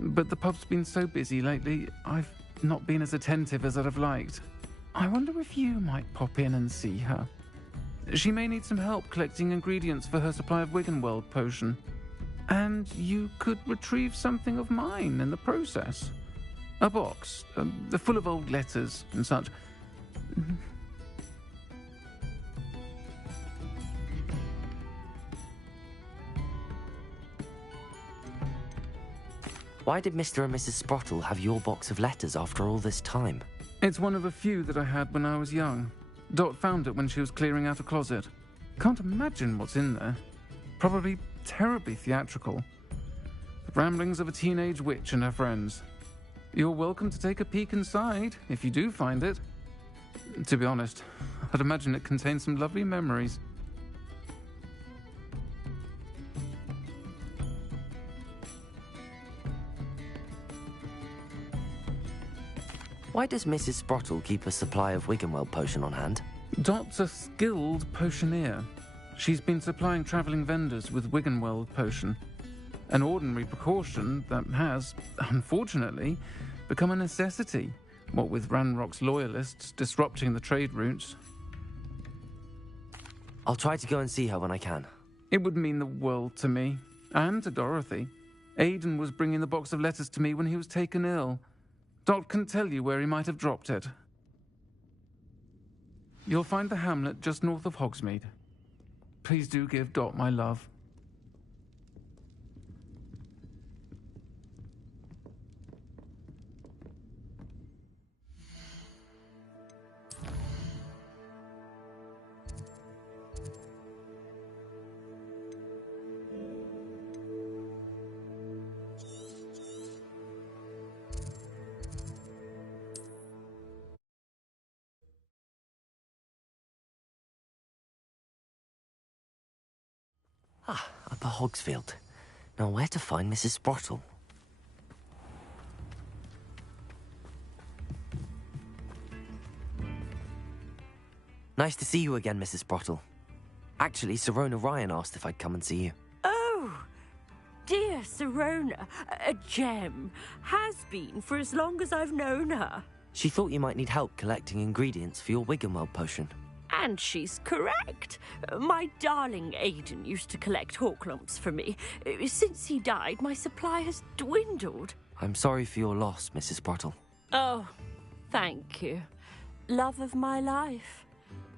but the pub's been so busy lately, I've not been as attentive as I'd have liked. I wonder if you might pop in and see her. She may need some help collecting ingredients for her supply of Wiggenweld potion. And you could retrieve something of mine in the process. A box, full of old letters and such. Why did Mr. and Mrs. Sprottle have your box of letters after all this time? It's one of a few that I had when I was young. Dot found it when she was clearing out a closet. Can't imagine what's in there. Probably terribly theatrical. The ramblings of a teenage witch and her friends. You're welcome to take a peek inside, if you do find it. To be honest, I'd imagine it contains some lovely memories. Why does Mrs. Sprottle keep a supply of Wiggenweld potion on hand? Dot's a skilled potioneer. She's been supplying travelling vendors with Wiggenweld potion. An ordinary precaution that has, unfortunately, become a necessity, what with Ranrock's loyalists disrupting the trade routes. I'll try to go and see her when I can. It would mean the world to me, and to Dorothy. Aiden was bringing the box of letters to me when he was taken ill. Dot can tell you where he might have dropped it. You'll find the hamlet just north of Hogsmeade. Please do give Dot my love. Upper Hogsfield. Now where to find Mrs. Sprottle? Nice to see you again, Mrs. Sprottle. Actually, Sirona Ryan asked if I'd come and see you. Oh, dear Sirona, a gem. Has been for as long as I've known her. She thought you might need help collecting ingredients for your Wiggenweld potion. And she's correct. My darling Aiden used to collect Horklumps for me. Since he died, my supply has dwindled. I'm sorry for your loss, Mrs. Sprottle. Oh, thank you. Love of my life.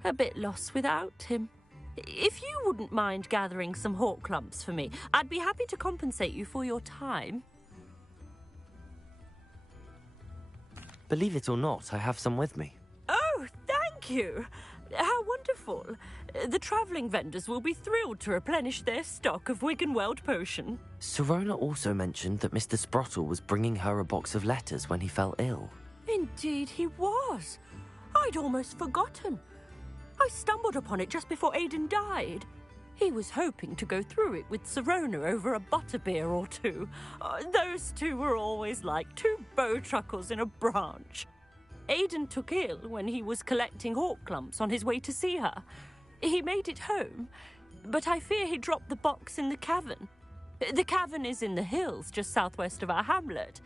A bit lost without him. If you wouldn't mind gathering some Horklumps for me, I'd be happy to compensate you for your time. Believe it or not, I have some with me. Oh, thank you. How wonderful. The travelling vendors will be thrilled to replenish their stock of Wiggenweld potion. Sirona also mentioned that Mr. Sprottle was bringing her a box of letters when he fell ill. Indeed he was. I'd almost forgotten. I stumbled upon it just before Aiden died. He was hoping to go through it with Sirona over a butterbeer or two. Those two were always like two bowtruckles in a branch. Aiden took ill when he was collecting Horklumps on his way to see her. He made it home, but I fear he dropped the box in the cavern. The cavern is in the hills just southwest of our hamlet.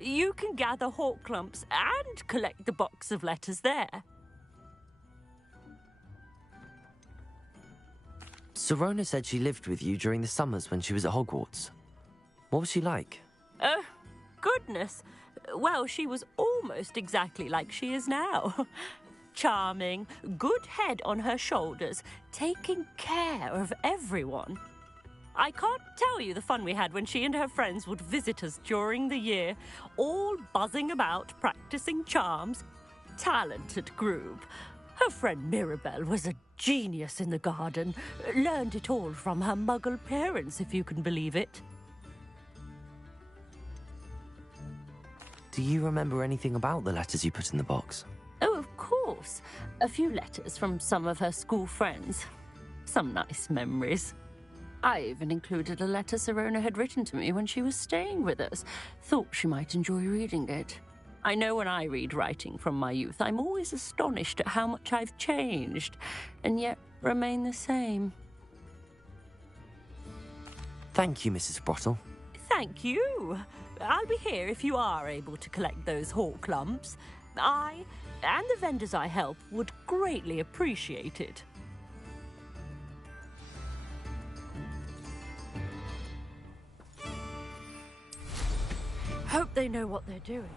You can gather Horklumps and collect the box of letters there. Sirona said she lived with you during the summers when she was at Hogwarts. What was she like? Oh, goodness. Well, she was almost exactly like she is now. Charming, good head on her shoulders, taking care of everyone. I can't tell you the fun we had when she and her friends would visit us during the year, all buzzing about, practicing charms. Talented group. Her friend Mirabelle was a genius in the garden. Learned it all from her muggle parents, if you can believe it. Do you remember anything about the letters you put in the box? Oh, of course. A few letters from some of her school friends. Some nice memories. I even included a letter Sirona had written to me when she was staying with us. Thought she might enjoy reading it. I know when I read writing from my youth, I'm always astonished at how much I've changed, and yet remain the same. Thank you, Mrs. Sprottle. Thank you. I'll be here if you are able to collect those Horklumps. I, and the vendors I help, would greatly appreciate it. Hope they know what they're doing.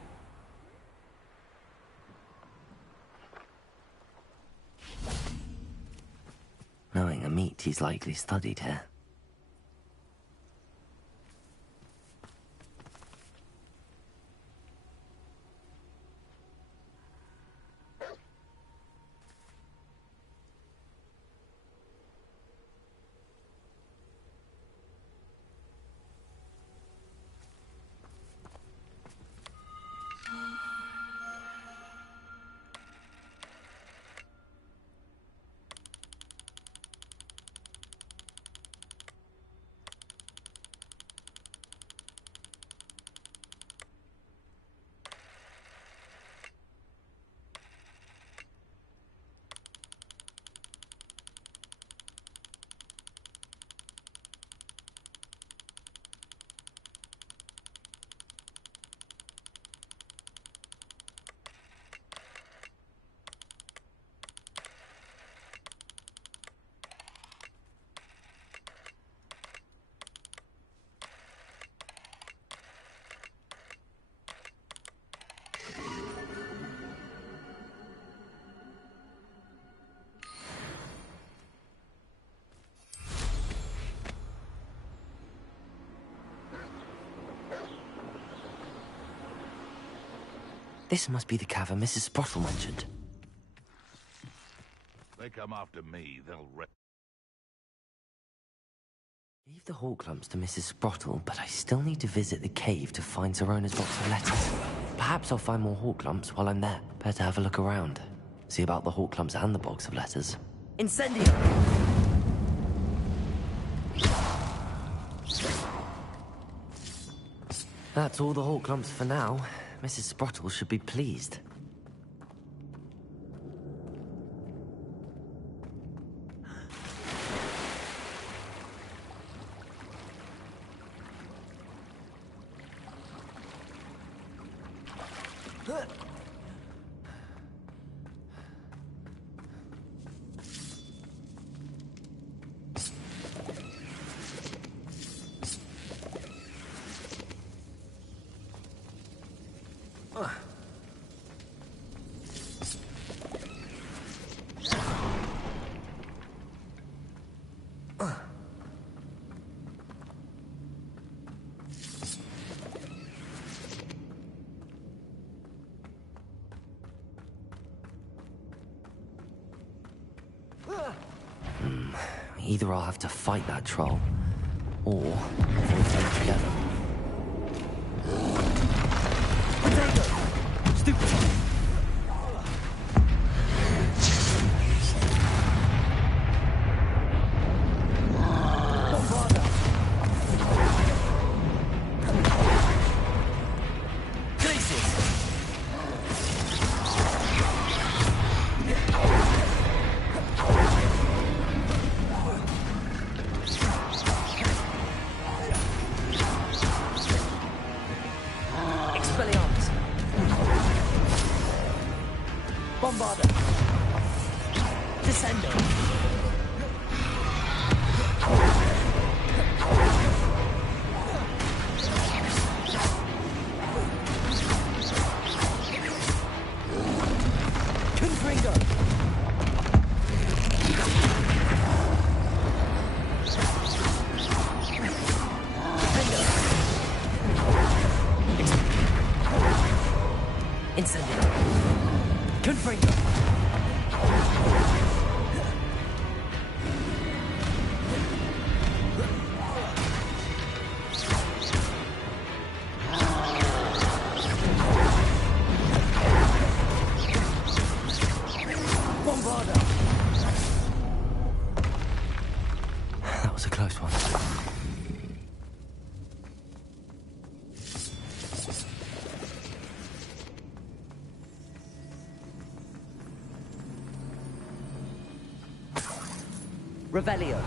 Knowing Amit, he's likely studied here. This must be the cavern Mrs. Sprottle mentioned. They come after me, they'll Leave the hawk lumps to Mrs. Sprottle, but I still need to visit the cave to find Zerona's box of letters. Perhaps I'll find more hawk lumps while I'm there. Better have a look around. See about the hawk lumps and the box of letters. Incendio! That's all the hawk lumps for now. Mrs. Sprottle should be pleased. Either I'll have to fight that troll, or avoid them together. Stupid! That was a close one. Revelio.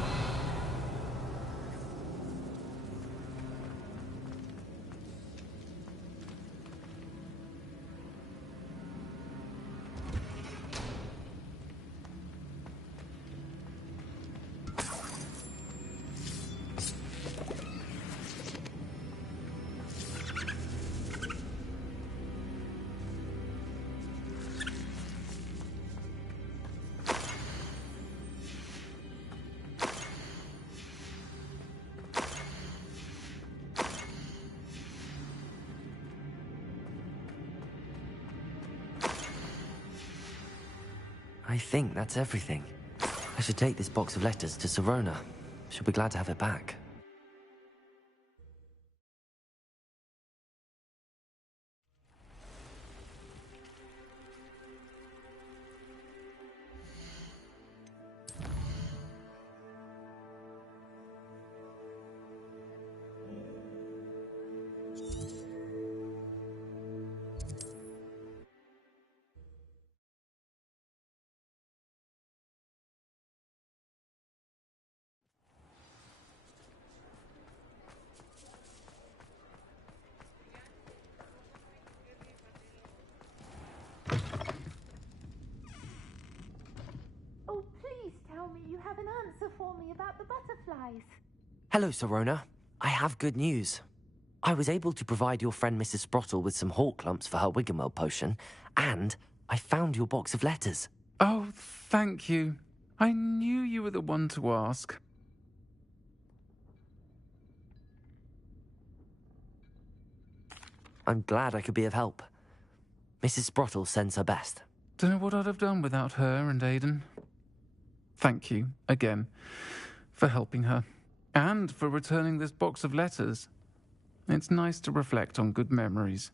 I think that's everything. I should take this box of letters to Sirona. She'll be glad to have it back. Oh, please tell me you have an answer for me about the butterflies. Hello, Sirona. I have good news. I was able to provide your friend Mrs. Sprottle with some hawk lumps for her Wiggenweld potion, and I found your box of letters. Oh, thank you. I knew you were the one to ask. I'm glad I could be of help. Mrs. Sprottle sends her best. Don't know what I'd have done without her and Aidan. Thank you, again, for helping her. And for returning this box of letters. It's nice to reflect on good memories.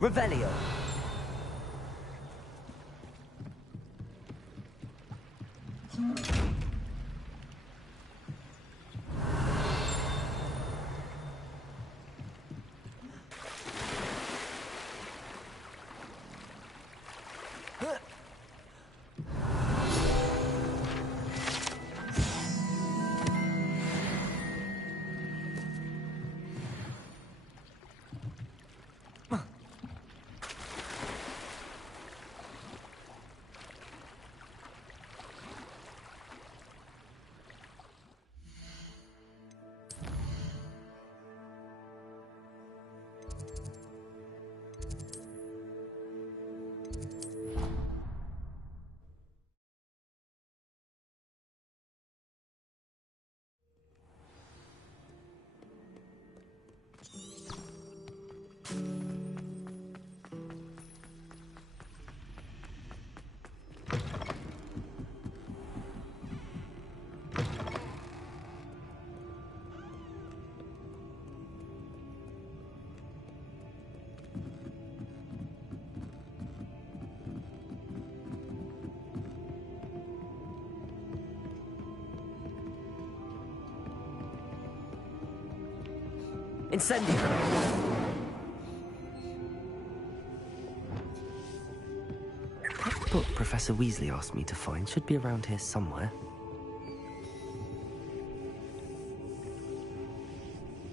Revelio. Incendio! That book Professor Weasley asked me to find should be around here somewhere.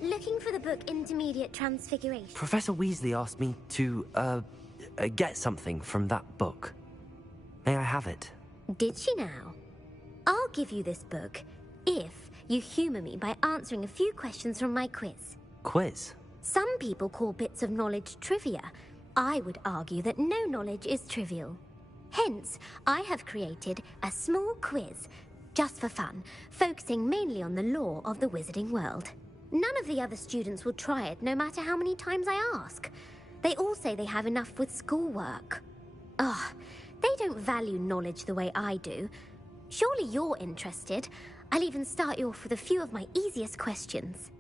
Looking for the book Intermediate Transfiguration. Professor Weasley asked me to, get something from that book. May I have it? Did she now? I'll give you this book if you humour me by answering a few questions from my quiz. Quiz? Some people call bits of knowledge trivia. I would argue that no knowledge is trivial. Hence, I have created a small quiz, just for fun, focusing mainly on the lore of the wizarding world. None of the other students will try it, no matter how many times I ask. They all say they have enough with schoolwork. Ugh, they don't value knowledge the way I do. Surely you're interested. I'll even start you off with a few of my easiest questions.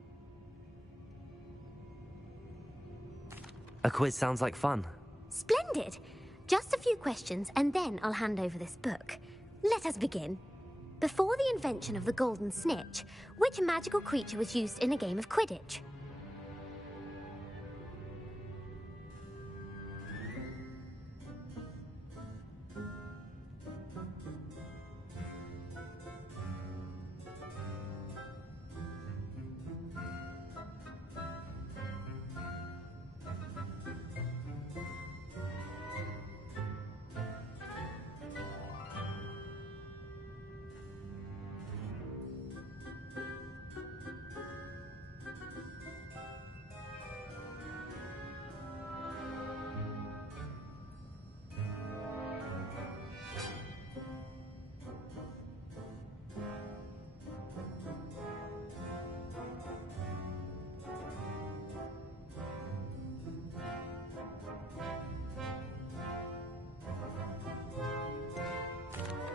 A quiz sounds like fun. Splendid! Just a few questions, and then I'll hand over this book. Let us begin. Before the invention of the golden snitch, which magical creature was used in a game of Quidditch?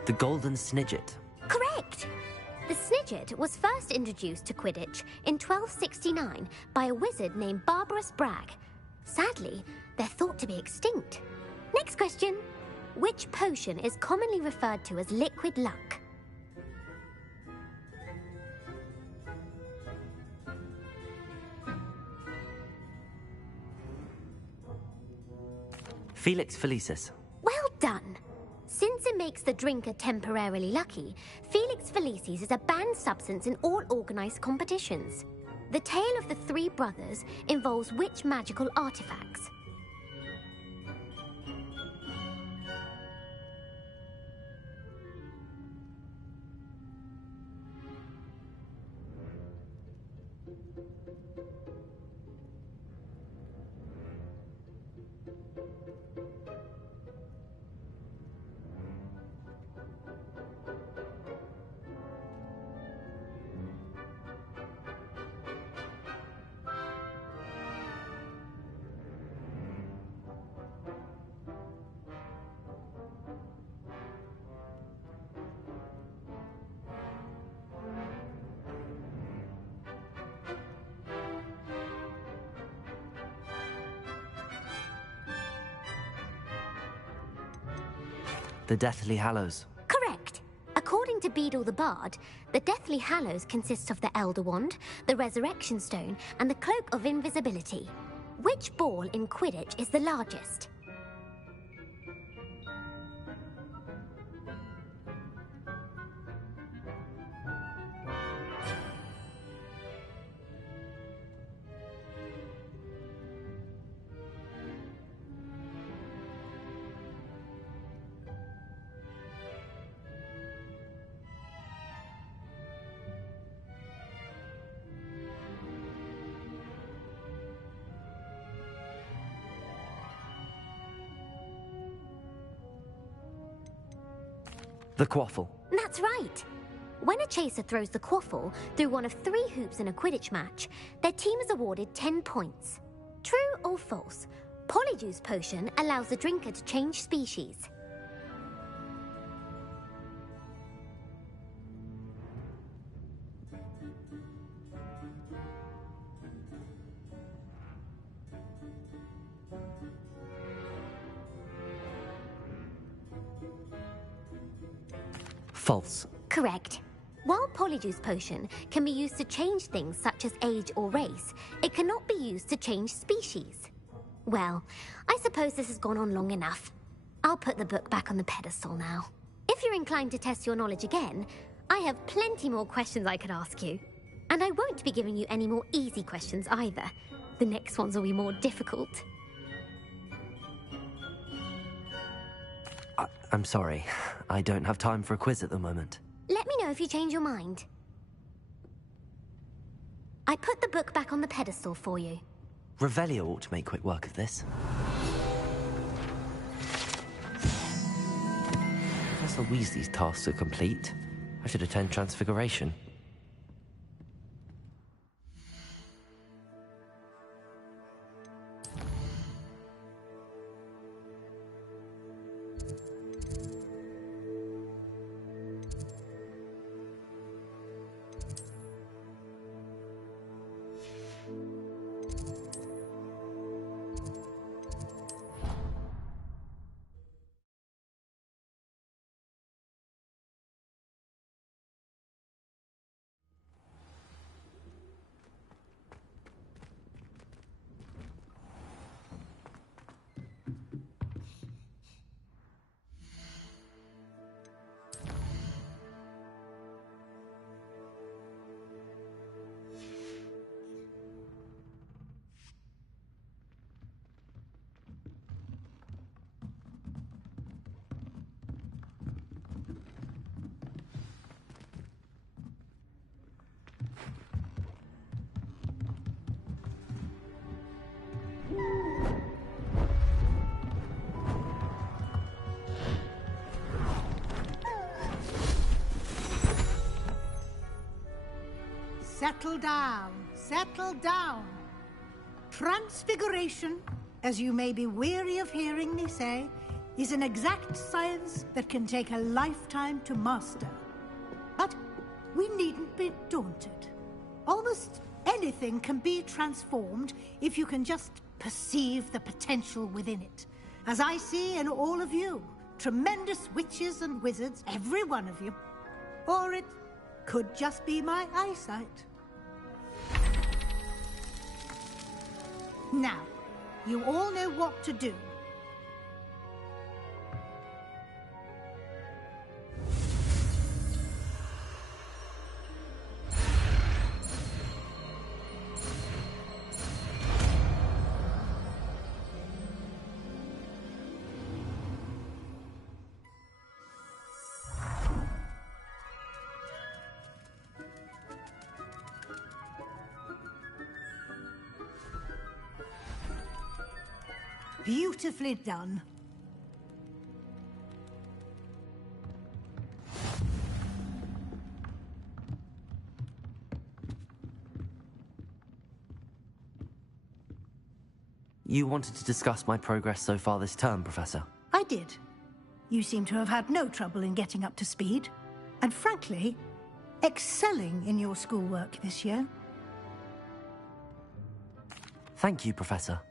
The Golden Snidget. Correct! The Snidget was first introduced to Quidditch in 1269 by a wizard named Barbarous Bragg. Sadly, they're thought to be extinct. Next question. Which potion is commonly referred to as liquid luck? Felix Felicis. Well done! Since it makes the drinker temporarily lucky, Felix Felicis is a banned substance in all organised competitions. The tale of the three brothers involves which magical artifacts? The Deathly Hallows. Correct. According to Beedle the Bard, the Deathly Hallows consists of the Elder Wand, the Resurrection Stone, and the Cloak of Invisibility. Which ball in Quidditch is the largest? The Quaffle. That's right. When a chaser throws the quaffle through one of 3 hoops in a Quidditch match, their team is awarded 10 points. True or false? Polyjuice Potion allows the drinker to change species. False. Correct. While Polyjuice Potion can be used to change things such as age or race, it cannot be used to change species. Well, I suppose this has gone on long enough. I'll put the book back on the pedestal now. If you're inclined to test your knowledge again, I have plenty more questions I could ask you. And I won't be giving you any more easy questions either. The next ones will be more difficult. I'm sorry. I don't have time for a quiz at the moment. Let me know if you change your mind. I put the book back on the pedestal for you. Revelio ought to make quick work of this. Professor Weasley's tasks are complete. I should attend Transfiguration. Settle down, settle down. Transfiguration, as you may be weary of hearing me say, is an exact science that can take a lifetime to master. But we needn't be daunted. Almost anything can be transformed if you can just perceive the potential within it. As I see in all of you, tremendous witches and wizards, every one of you. Or it could just be my eyesight. Now, you all know what to do. Beautifully done. You wanted to discuss my progress so far this term, Professor? I did. You seem to have had no trouble in getting up to speed. And frankly, excelling in your schoolwork this year. Thank you, Professor.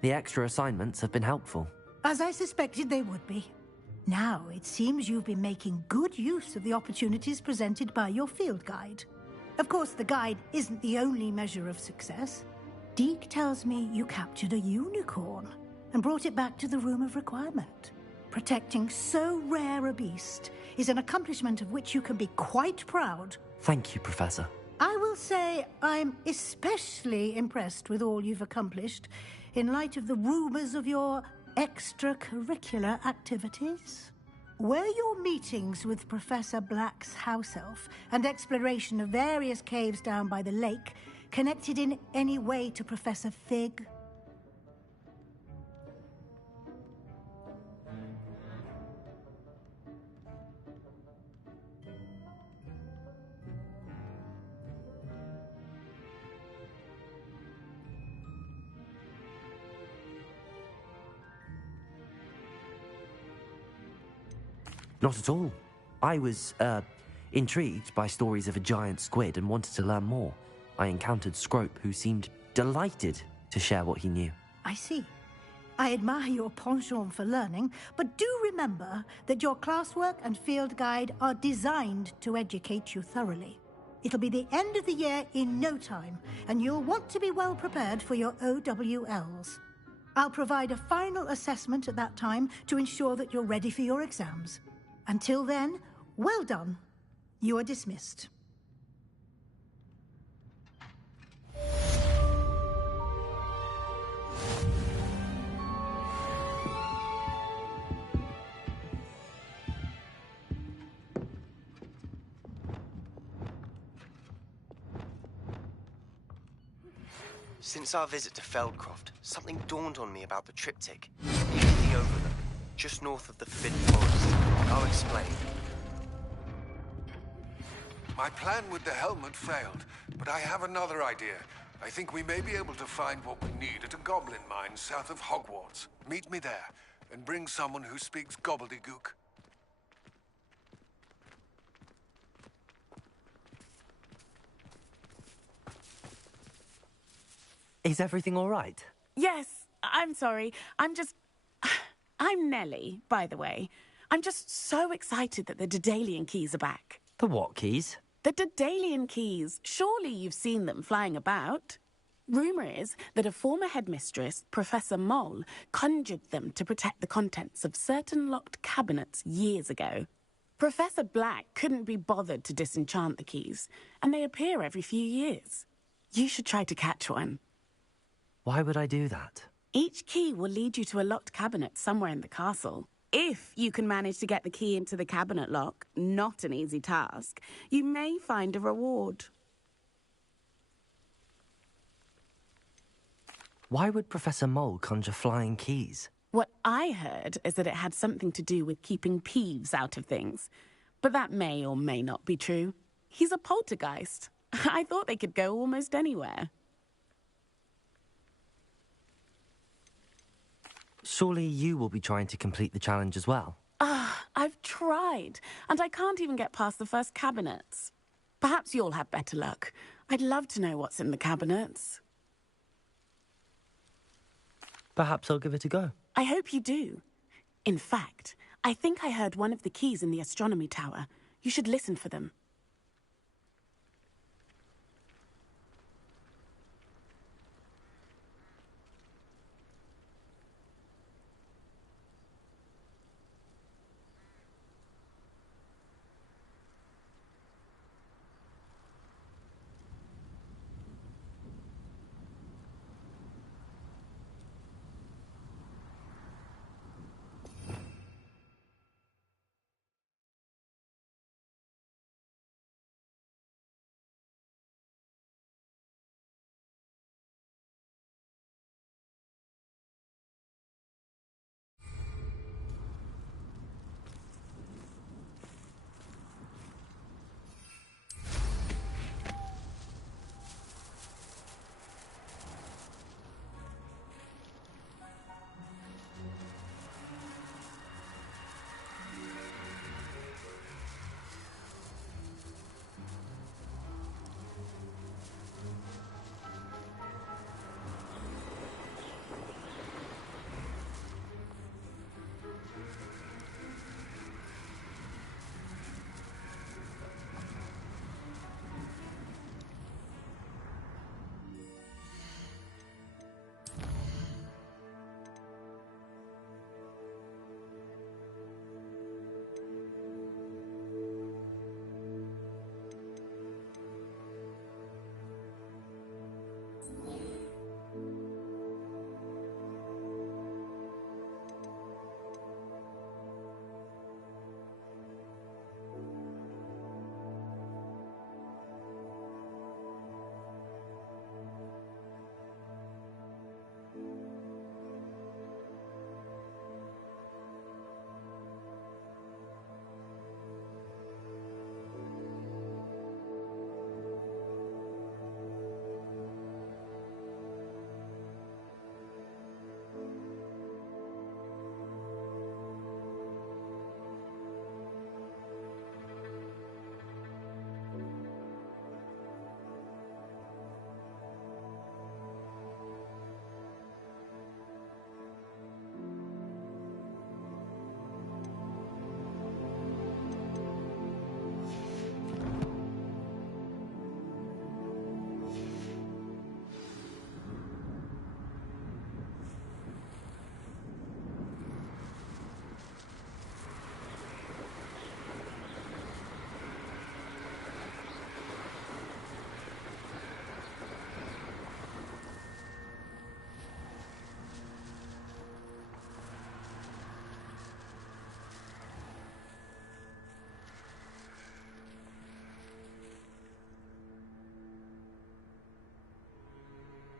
The extra assignments have been helpful. As I suspected they would be. Now, it seems you've been making good use of the opportunities presented by your field guide. Of course, the guide isn't the only measure of success. Deke tells me you captured a unicorn and brought it back to the Room of Requirement. Protecting so rare a beast is an accomplishment of which you can be quite proud. Thank you, Professor. I will say I'm especially impressed with all you've accomplished in light of the rumors of your extracurricular activities. Were your meetings with Professor Black's house elf and exploration of various caves down by the lake connected in any way to Professor Fig? Not at all. I was, intrigued by stories of a giant squid and wanted to learn more. I encountered Scrope, who seemed delighted to share what he knew. I see. I admire your penchant for learning, but do remember that your classwork and field guide are designed to educate you thoroughly. It'll be the end of the year in no time, and you'll want to be well prepared for your OWLs. I'll provide a final assessment at that time to ensure that you're ready for your exams. Until then, well done. You are dismissed. Since our visit to Feldcroft, something dawned on me about the triptych. Near the overlook, just north of the Forbidden Forest. I'll explain. My plan with the helmet failed, but I have another idea. I think we may be able to find what we need at a goblin mine south of Hogwarts. Meet me there, and bring someone who speaks gobbledygook. Is everything all right? Yes, I'm sorry. I'm Nellie, by the way. I'm just so excited that the Daedalian keys are back. The what keys? The Daedalian keys. Surely you've seen them flying about. Rumour is that a former headmistress, Professor Mole, conjured them to protect the contents of certain locked cabinets years ago. Professor Black couldn't be bothered to disenchant the keys, and they appear every few years. You should try to catch one. Why would I do that? Each key will lead you to a locked cabinet somewhere in the castle. If you can manage to get the key into the cabinet lock, not an easy task, you may find a reward. Why would Professor Mole conjure flying keys? What I heard is that it had something to do with keeping Peeves out of things. But that may or may not be true. He's a poltergeist. I thought they could go almost anywhere. Surely you will be trying to complete the challenge as well. I've tried, and I can't even get past the first cabinets. Perhaps you'll have better luck. I'd love to know what's in the cabinets. Perhaps I'll give it a go. I hope you do. In fact, I think I heard one of the keys in the astronomy tower. You should listen for them.